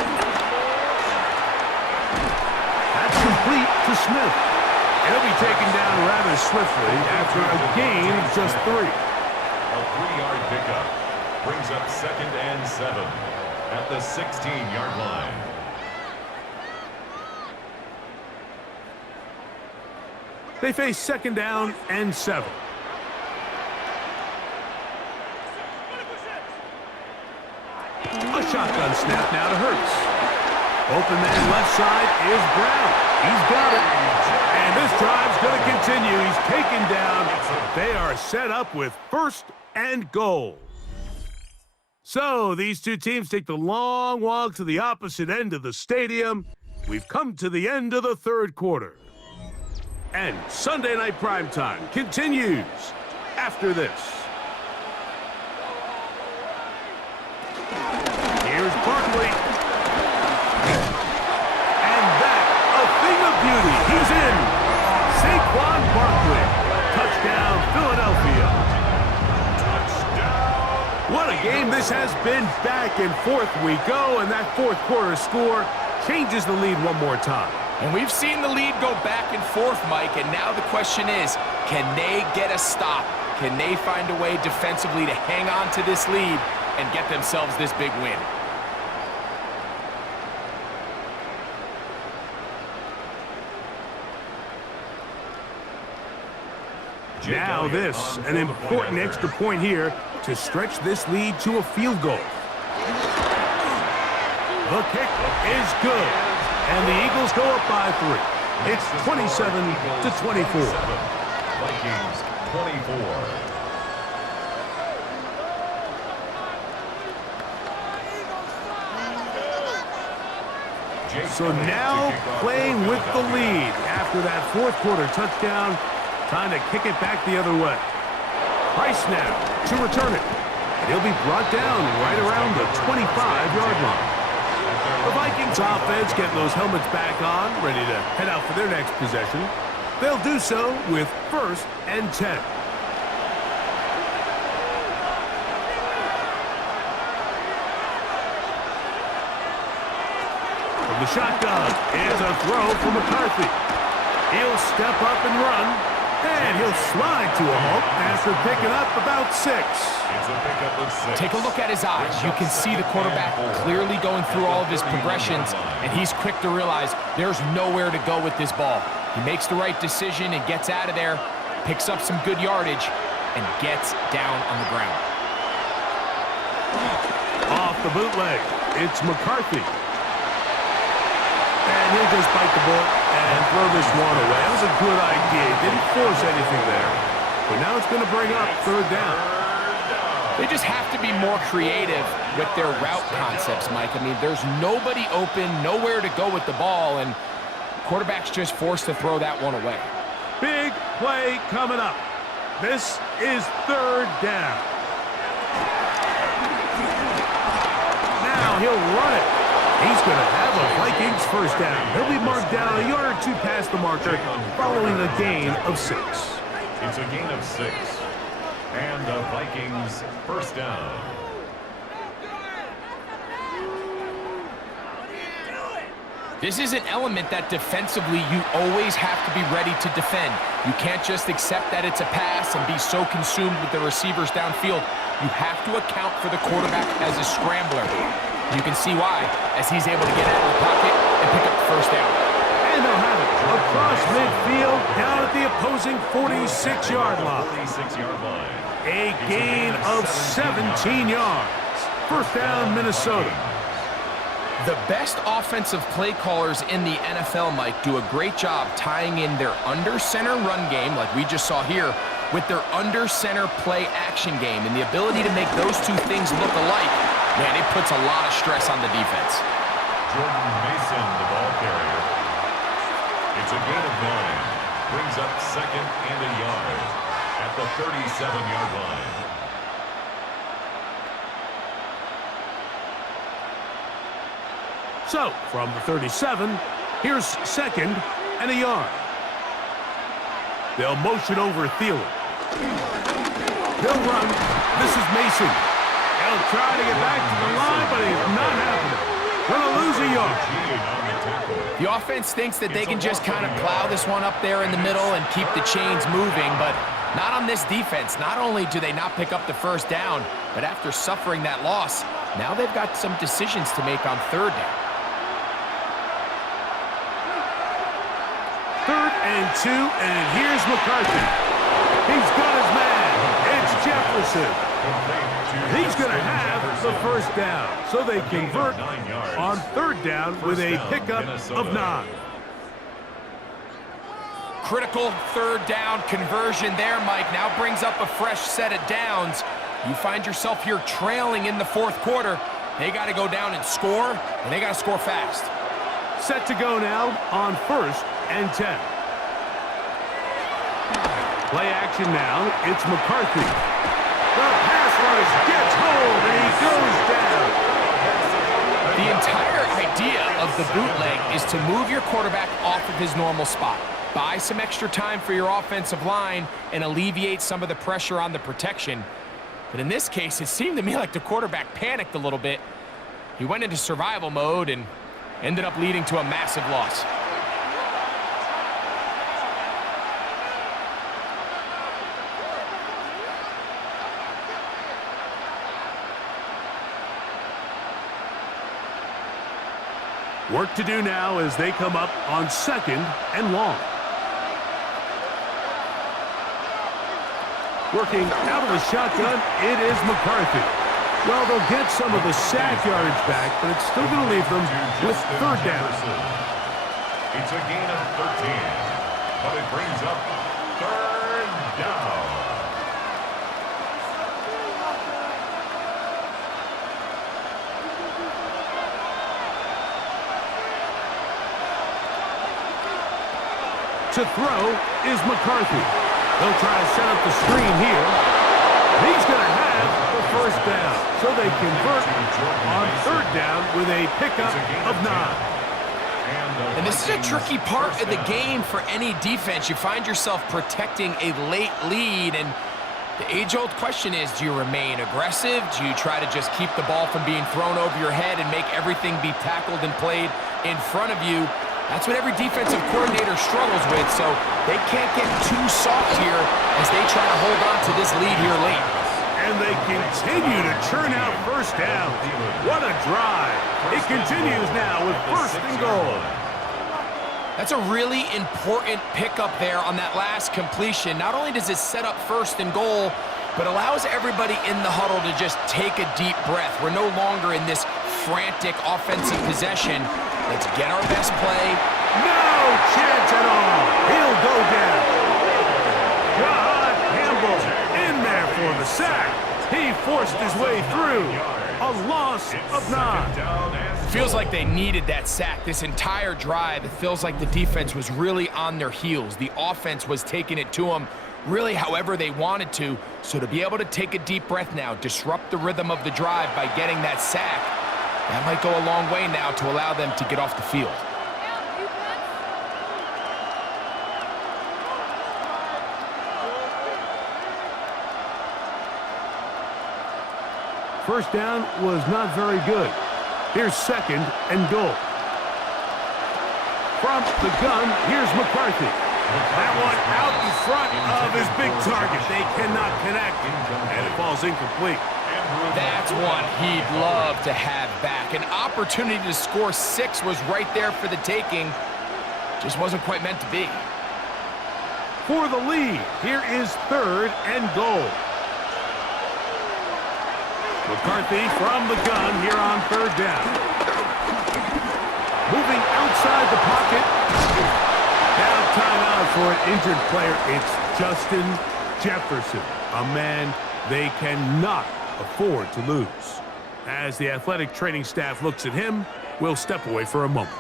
That's complete to Smith. He'll be taken down rather swiftly after a gain of just 3. A 3-yard pickup brings up 2nd and 7 at the 16-yard line. They face 2nd down and 7. A shotgun snap now to Hurts. Open man left side is Brown. He's got it. And this drive's going to continue. He's taken down. They are set up with 1st and goal. So these two teams take the long walk to the opposite end of the stadium. We've come to the end of the 3rd quarter. And Sunday Night Primetime continues after this. Here's Barkley. And that, a thing of beauty. He's in. Saquon Barkley. Touchdown, Philadelphia. Touchdown. What a game this has been. Back and forth we go, and that 4th quarter score changes the lead one more time. And we've seen the lead go back and forth, Mike, and now the question is, can they get a stop? Can they find a way defensively to hang on to this lead and get themselves this big win? Now this, an important extra point here to stretch this lead to a field goal. The kick is good, and the Eagles go up by 3. It's 27-24. Vikings 24. So now playing with the lead after that 4th quarter touchdown, trying to kick it back the other way. Price now to return it. And he'll be brought down right around the 25-yard line. The Vikings offense getting those helmets back on, ready to head out for their next possession. They'll do so with 1st and 10. From the shotgun, it's a throw for McCarthy. He'll step up and run. And he'll slide to a halt after picking up about 6. It's a pickup of 6. Take a look at his eyes. You can see the quarterback clearly going through all of his progressions, and he's quick to realize there's nowhere to go with this ball. He makes the right decision and gets out of there, picks up some good yardage, and gets down on the ground. Off the bootleg, it's McCarthy. And he'll just bite the bullet and throw this one away. That was a good idea. He didn't force anything there. But now it's going to bring up 3rd down. They just have to be more creative with their route concepts, Mike. I mean, there's nobody open, nowhere to go with the ball, and quarterback's just forced to throw that one away. Big play coming up. This is 3rd down. Now he'll run it. He's going to have a Vikings 1st down. He'll be marked down a yard or 2 past the marker following a gain of 6. It's a gain of 6. And the Vikings 1st down. This is an element that defensively you always have to be ready to defend. You can't just accept that it's a pass and be so consumed with the receivers downfield. You have to account for the quarterback as a scrambler. You can see why, as he's able to get out of the pocket and pick up the 1st down. And they'll have it across midfield down at the opposing 46-yard line. 46-yard line. A gain of 17 yards. 1st down, Minnesota. The best offensive play callers in the NFL, Mike, do a great job tying in their under-center run game, like we just saw here, with their under-center play action game. And the ability to make those two things look alike, man, it puts a lot of stress on the defense. Jordan Mason, the ball carrier. It's a gain of 9. Brings up 2nd and a yard at the 37-yard line. So, from the 37, here's 2nd and a yard. They'll motion over Thielen. He'll run. This is Mason. He'll try to get back to the line, but he's not happening. Gonna lose a yard. The offense thinks that they can just kind of plow this one up there in the middle and keep the chains moving, but not on this defense. Not only do they not pick up the 1st down, but after suffering that loss, now they've got some decisions to make on 3rd down. 3rd and 2, and here's McCarthy. He's got his man. It's Jefferson. He's going to have the 1st down, so they convert on 3rd down with a pickup of 9. Critical 3rd down conversion there, Mike. Now brings up a fresh set of downs. You find yourself here trailing in the 4th quarter. They got to go down and score, and they got to score fast. Set to go now on 1st and 10. Play action now. It's McCarthy. The pass rush gets hold, and he goes down. The entire idea of the bootleg is to move your quarterback off of his normal spot. Buy some extra time for your offensive line and alleviate some of the pressure on the protection. But in this case, it seemed to me like the quarterback panicked a little bit. He went into survival mode and ended up leading to a massive loss. Work to do now as they come up on 2nd and long. Working out of the shotgun, it is McCarthy. Well, they'll get some of the sack yardage back, but it's still going to leave them with 3rd down. It's a gain of 13, but it brings up 3rd down. To throw is McCarthy. They'll try to set up the screen here. He's going to have the 1st down. So they convert on 3rd down with a pickup of 9. And this is a tricky part of the game for any defense. You find yourself protecting a late lead, and the age-old question is, do you remain aggressive? Do you try to just keep the ball from being thrown over your head and make everything be tackled and played in front of you? That's what every defensive coordinator struggles with, so they can't get too soft here as they try to hold on to this lead here late. And they continue to churn out first down. What a drive. It continues now with first and goal. That's a really important pickup there on that last completion. Not only does it set up first and goal, but allows everybody in the huddle to just take a deep breath. We're no longer in this frantic offensive possession. Let's get our best play. No chance at all. He'll go down. God Campbell in there for the sack. He forced his way through. A loss of 9. Feels like they needed that sack this entire drive. It feels like the defense was really on their heels. The offense was taking it to them really however they wanted to. So to be able to take a deep breath now, disrupt the rhythm of the drive by getting that sack, that might go a long way now to allow them to get off the field. First down was not very good. Here's second and goal. From the gun, here's McCarthy. That one out in front of his big target. They cannot connect, and it falls incomplete. That's one he'd love to have back. An opportunity to score 6 was right there for the taking. Just wasn't quite meant to be. For the lead, here is third and goal. McCarthy from the gun here on third down. Moving outside the pocket. Now timeout for an injured player. It's Justin Jefferson, a man they cannot afford to lose. As the athletic training staff looks at him, we'll step away for a moment.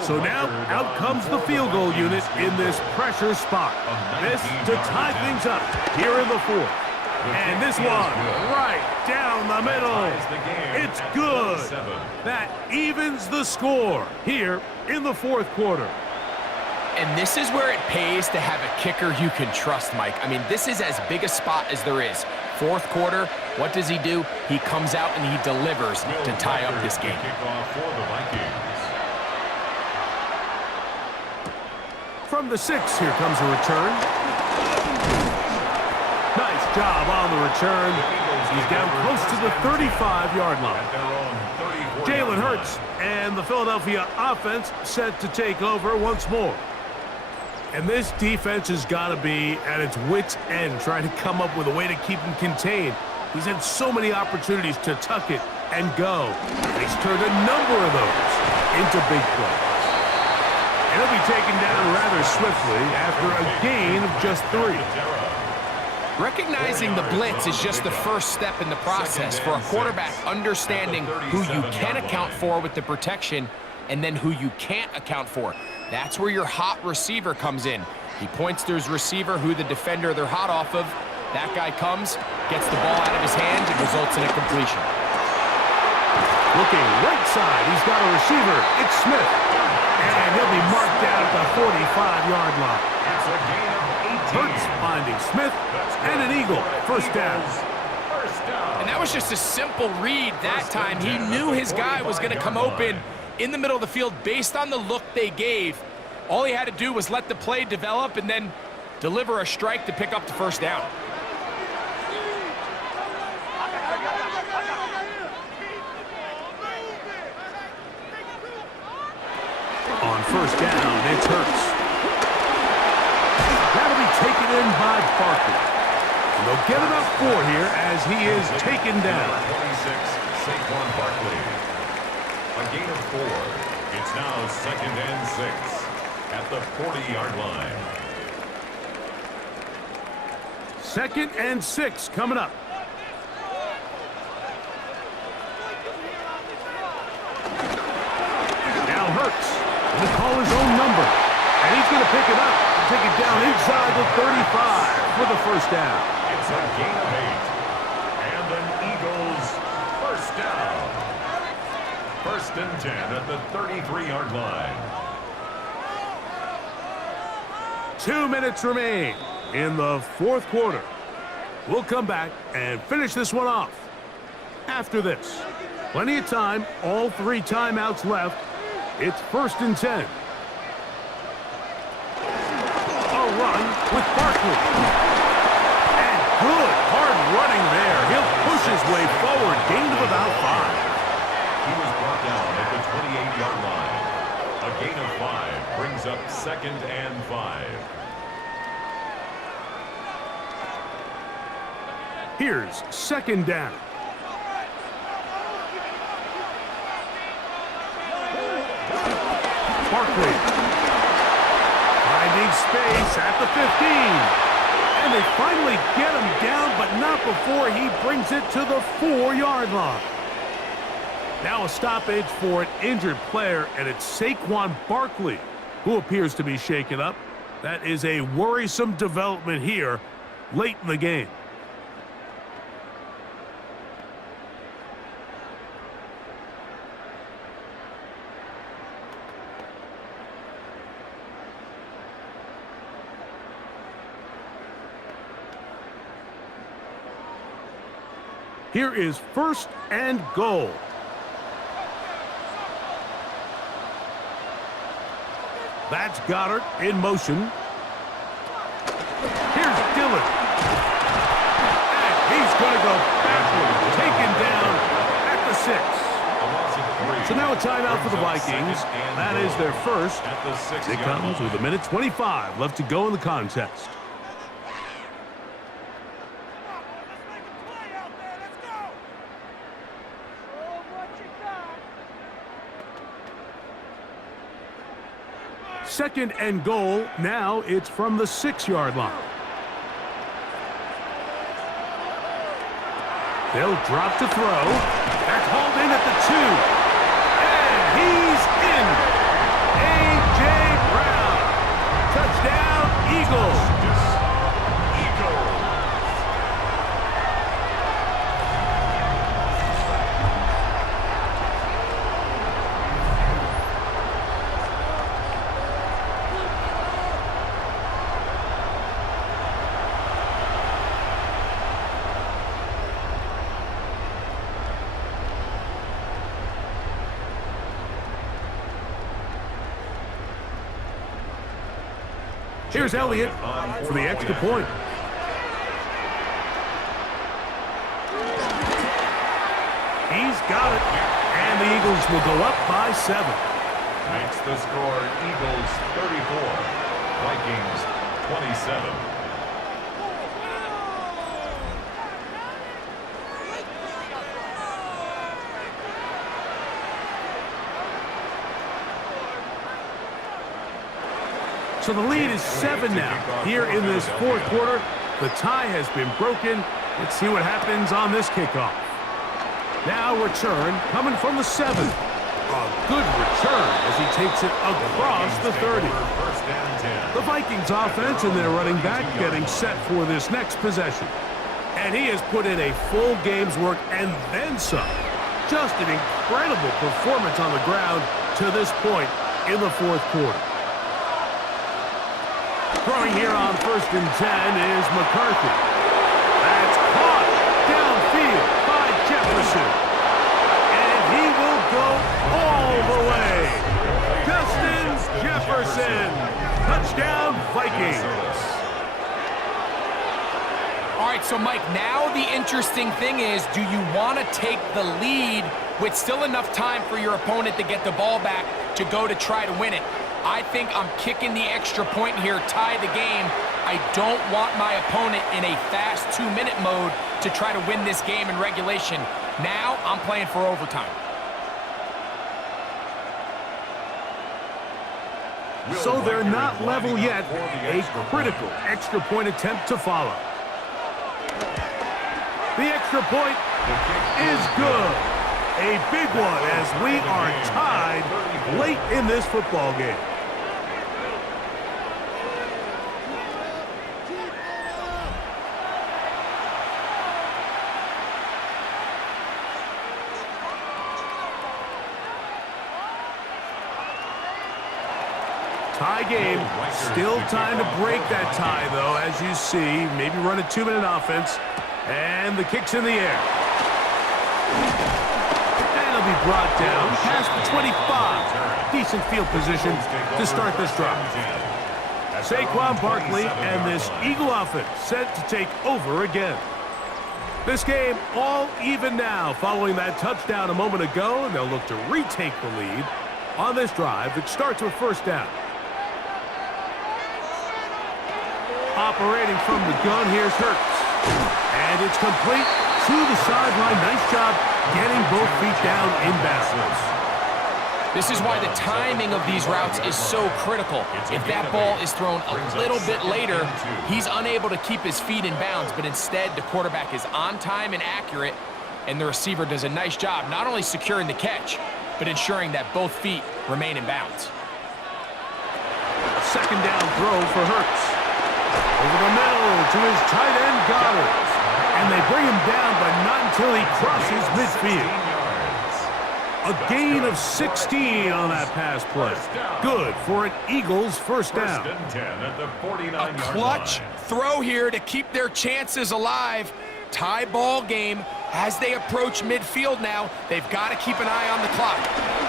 So now, out comes the field goal unit in this pressure spot. This to tie things up here in the fourth. And this one, right down the middle. It's good. That evens the score here in the fourth quarter. And this is where it pays to have a kicker you can trust, Mike. I mean, this is as big a spot as there is. Fourth quarter, what does he do? He comes out and he delivers to tie up this game. From the 6, here comes a return. Nice job on the return. He's down close to the 35-yard line. Jalen Hurts and the Philadelphia offense set to take over once more. And this defense has got to be at its wits' end, trying to come up with a way to keep him contained. He's had so many opportunities to tuck it and go. He's turned a number of those into big plays. And he'll be taken down rather swiftly after a gain of just 3. Recognizing the blitz is just the first step in the process for a quarterback, understanding who you can account for with the protection and then who you can't account for. That's where your hot receiver comes in. He points to his receiver, who the defender they're hot off of. That guy comes, gets the ball out of his hand, and results in a completion. Looking right side, he's got a receiver. It's Smith. And he'll be marked down at the 45-yard line. Hurts finding Smith, and an eagle. First down. And that was just a simple read that time. He knew his guy was going to come open in the middle of the field based on the look they gave. All he had to do was let the play develop and then deliver a strike to pick up the first down. On first down, it's Hurts. That'll be taken in by Barkley. And they'll get about 4 here as he is taken down. 26, Saquon Barkley. A gain of 4. It's now 2nd and 6 at the 40-yard line. 2nd and 6 coming up. Now Hurts will call his own number. And he's going to pick it up and take it down inside the 35 for the first down. It's a gain of 8. And and an Eagles first down. 1st and 10 at the 33-yard line. 2 minutes remain in the 4th quarter. We'll come back and finish this one off after this. Plenty of time, all 3 timeouts left. It's 1st and 10. A run with Barkley. And good hard running there. He'll push his way forward, gain of about 5. He was brought down at the 28-yard line. A gain of 5 brings up 2nd and 5. Here's 2nd down. Barkley finding space at the 15. And they finally get him down, but not before he brings it to the 4-yard line. Now a stoppage for an injured player, and it's Saquon Barkley who appears to be shaken up. That is a worrisome development here late in the game. Here is 1st and goal. That's Goddard in motion. Here's Dillon. And he's going to go backward, taken down at the 6. So now a timeout for the Vikings. That is their first. It comes with 1:25 left to go in the contest. Second and goal. Now it's from the 6-yard line. They'll drop to throw. That's hauled in at the 2. And he's in. A.J. Brown. Touchdown, Eagles. Here's Elliott for the extra point. He's got it. And the Eagles will go up by 7. Makes the score Eagles 34, Vikings 27. So the lead is 7 now. Here in this 4th quarter, the tie has been broken. Let's see what happens on this kickoff. Now return coming from the 7. A good return as he takes it across the 30. The Vikings offense and their running back getting set for this next possession. And he has put in a full game's work and then some. Just an incredible performance on the ground to this point in the 4th quarter. Throwing here on 1st and 10 is McCarthy. That's caught downfield by Jefferson. And he will go all the way. Justin Jefferson. Touchdown, Vikings. All right, so Mike, now the interesting thing is, do you want to take the lead with still enough time for your opponent to get the ball back to go to try to win it? I think I'm kicking the extra point here, tie the game. I don't want my opponent in a fast 2-minute mode to try to win this game in regulation. Now I'm playing for overtime. So they're not level yet. A critical extra point attempt to follow. The extra point is good. A big one as we are tied late in this football game. Tie game. Still time to break that tie, though, as you see. Maybe run a 2-minute offense. And the kick's in the air. And it'll be brought down past the 25. Decent field position to start this drive. Saquon Barkley and this Eagle offense set to take over again. This game all even now following that touchdown a moment ago, and they'll look to retake the lead on this drive that starts with first down. Operating from the gun, here's Hurts. And it's complete to the sideline. Nice job getting both feet down inbounds. This is why the timing of these routes is so critical. If that ball is thrown a little bit later, he's unable to keep his feet in bounds, but instead the quarterback is on time and accurate, and the receiver does a nice job not only securing the catch, but ensuring that both feet remain in bounds. Second down throw for Hurts. Over the middle to his tight end, Goddard. And they bring him down, but not until he crosses midfield. A gain of 16 on that pass play. Good for an Eagles first down. A clutch throw here to keep their chances alive. Tie ball game as they approach midfield now. They've got to keep an eye on the clock.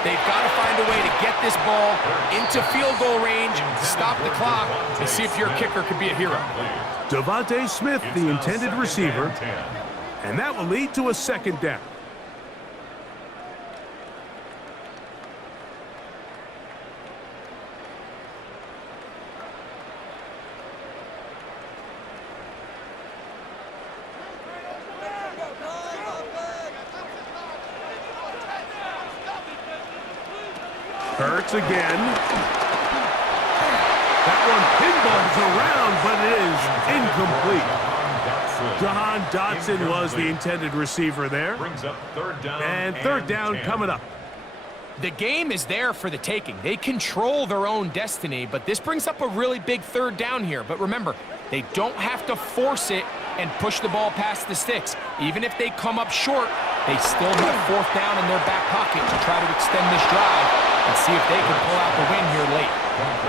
They've got to find a way to get this ball into field goal range, stop the clock, and see if your kicker could be a hero. Devontae Smith, the intended receiver, and that will lead to a second down. Hurts again. That one pinballs around, but it is incomplete. Jahan Dotson was the intended receiver there. And third down coming up. The game is there for the taking. They control their own destiny, but this brings up a really big third down here. But remember, they don't have to force it and push the ball past the sticks. Even if they come up short, they still have fourth down in their back pocket to try to extend this drive and see if they can pull out the win here late.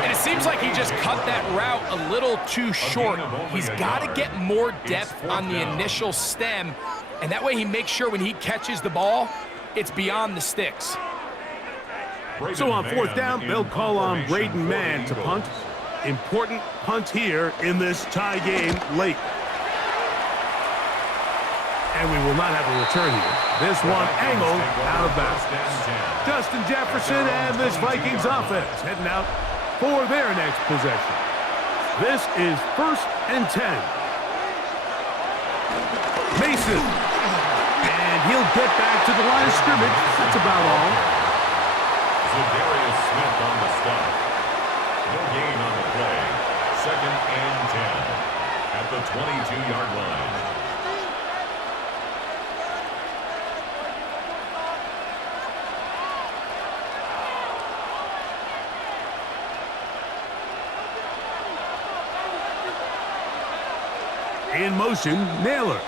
And it seems like he just cut that route a little too short. He's got to get more depth on the initial stem, and that way he makes sure when he catches the ball, it's beyond the sticks. So on fourth down, they'll call on Braden Mann to punt. Important punt here in this tie game late. And we will not have a return here. This one angled out of bounds. Justin Jefferson and this Vikings offense heading out for their next possession. This is 1st and 10. Mason. And he'll get back to the line of scrimmage. That's about all. Darius Smith on the stop. No gain on the play. 2nd and 10 at the 22-yard line. In motion, Naylor.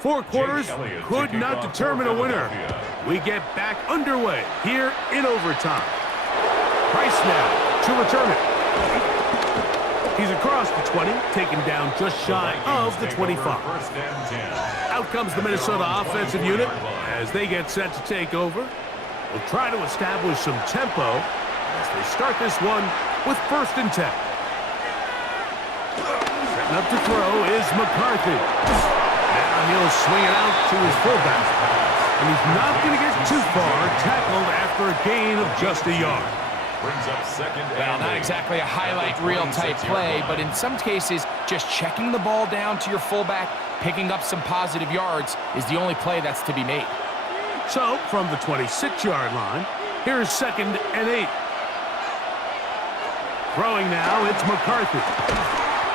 Four quarters could not determine a winner. We get back underway here in overtime. Price now to return it. He's across the 20, taken down just shy of the 25. Out comes the Minnesota offensive unit as they get set to take over. We'll try to establish some tempo as they start this one with 1st and 10. Setting up to throw is McCarthy. Now he'll swing it out to his fullback. And he's not going to get too far, tackled after a gain of just a yard. Brings up second. Well, not exactly a highlight reel type play, but in some cases, just checking the ball down to your fullback, picking up some positive yards is the only play that's to be made. So, from the 26-yard line, here's 2nd and 8. Throwing now, it's McCarthy.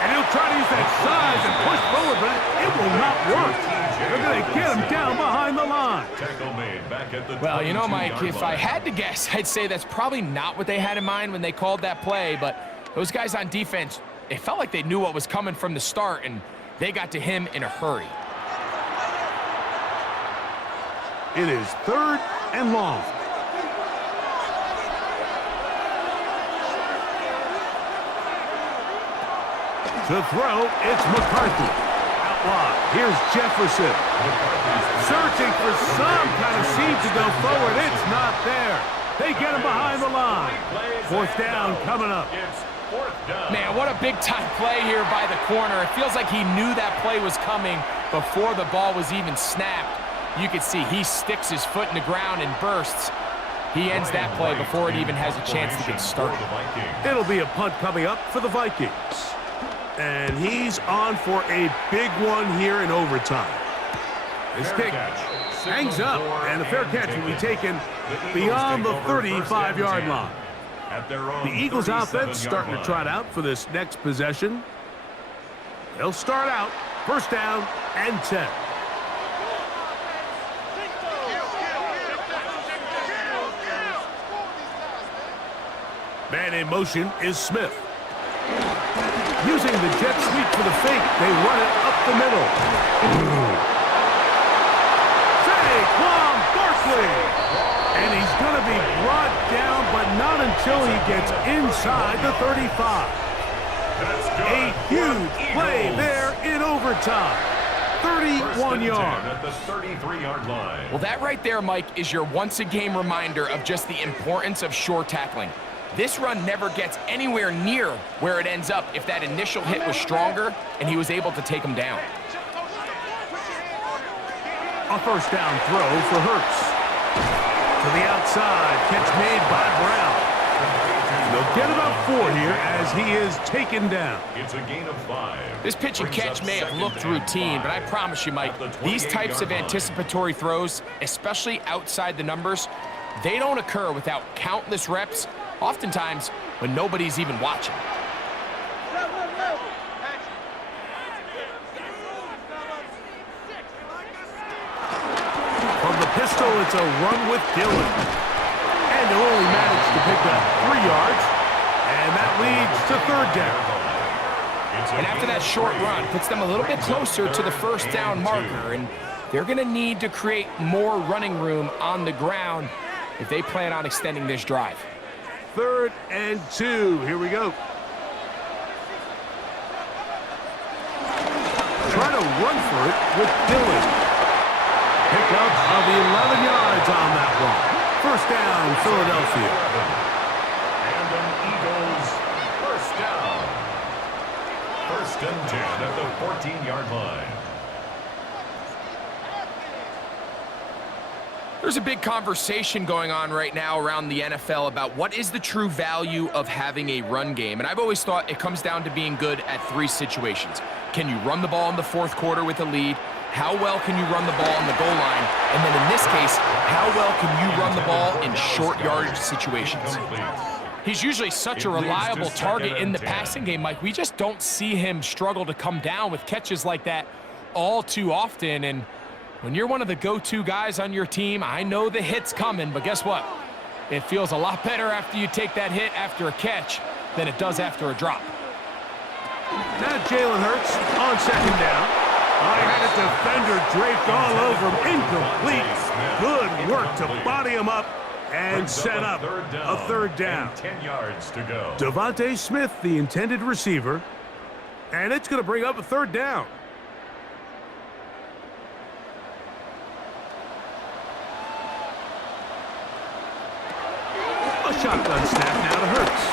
And he'll try to use that size and push forward, but it will not work. They're going to get him down behind the line. Tackle made back at the Well, you know, Mike, 22-yard if line. I had to guess, I'd say that's probably not what they had in mind when they called that play, but those guys on defense, it felt like they knew what was coming from the start, and they got to him in a hurry. It is 3rd and long. To throw, it's McCarthy. Out wide, here's Jefferson. Searching for some kind of seed to go forward. It's not there. They get him behind the line. 4th down coming up. It's 4th down. Man, what a big-time play here by the corner. It feels like he knew that play was coming before the ball was even snapped. You can see he sticks his foot in the ground and bursts. He ends that play before it even has a chance to get started. It'll be a punt coming up for the Vikings. And he's on for a big one here in overtime. This kick hangs up, and the fair catch will be taken beyond the 35-yard line. The Eagles offense starting to trot out for this next possession. They'll start out 1st down and 10. Man in motion is Smith. Using the jet sweep for the fake, they run it up the middle. Saquon Barkley! And he's going to be brought down, but not until he gets inside the 35. A huge play there in overtime. 31 yards. At the 33-yard line. Well, that right there, Mike, is your once-a-game reminder of just the importance of short tackling. This run never gets anywhere near where it ends up if that initial hit was stronger and he was able to take him down. A 1st down throw for Hurts. To the outside, catch made by Brown. They'll get about 4 here as he is taken down. It's a gain of 5. This pitch and catch may have looked routine, but I promise you, Mike, these types of anticipatory throws, especially outside the numbers, they don't occur without countless reps, oftentimes when nobody's even watching. From the pistol, it's a run with Dillon. And they'll only manage to pick up 3 yards. And that leads to 3rd down. And after that short run, puts them a little bit closer to the 1st down marker. And they're going to need to create more running room on the ground if they plan on extending this drive. 3rd and 2. Here we go. Try to run for it with Dillon. Pickup of 11 yards on that one. 1st down, Philadelphia. And an Eagles 1st down. 1st and 10 at the 14-yard line. There's a big conversation going on right now around the NFL about what is the true value of having a run game. And I've always thought it comes down to being good at 3 situations. Can you run the ball in the 4th quarter with a lead? How well can you run the ball on the goal line? And then in this case, how well can you run the ball in short yardage situations? He's usually such a reliable target in the passing game, Mike. We just don't see him struggle to come down with catches like that all too often. And when you're one of the go-to guys on your team, I know the hit's coming, but guess what? It feels a lot better after you take that hit after a catch than it does after a drop. Now Jalen Hurts on 2nd down. I had a defender draped all over him. Incomplete. Good work to body him up and set up a 3rd down. 10 yards to go. Devontae Smith, the intended receiver, and it's going to bring up a 3rd down. A shotgun snap now to Hurts.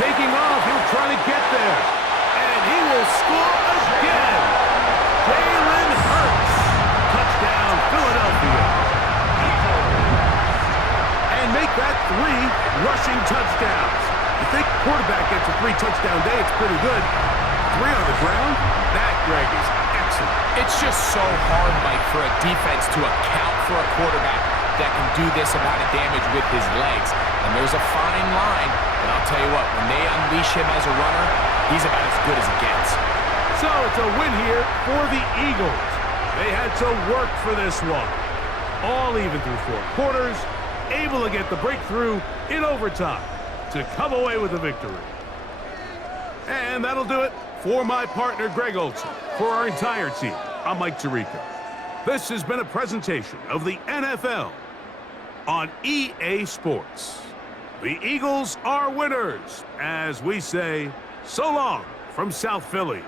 Taking off, he'll try to get there. And he will score again. Jalen Hurts. Touchdown, Philadelphia. that 3 rushing touchdowns. You think quarterback gets a 3-touchdown day, it's pretty good. 3 on the ground? That, Greg, is excellent. It's just so hard, Mike, for a defense to account for a quarterback that can do this amount of damage with his legs. And there's a fine line, and I'll tell you what, when they unleash him as a runner, he's about as good as it gets. So it's a win here for the Eagles. They had to work for this one. All even through 4 quarters, able to get the breakthrough in overtime to come away with a victory. And that'll do it for my partner, Greg Olson. For our entire team, I'm Mike Tirico. This has been a presentation of the NFL on EA Sports. The Eagles are winners, as we say, so long from South Philly.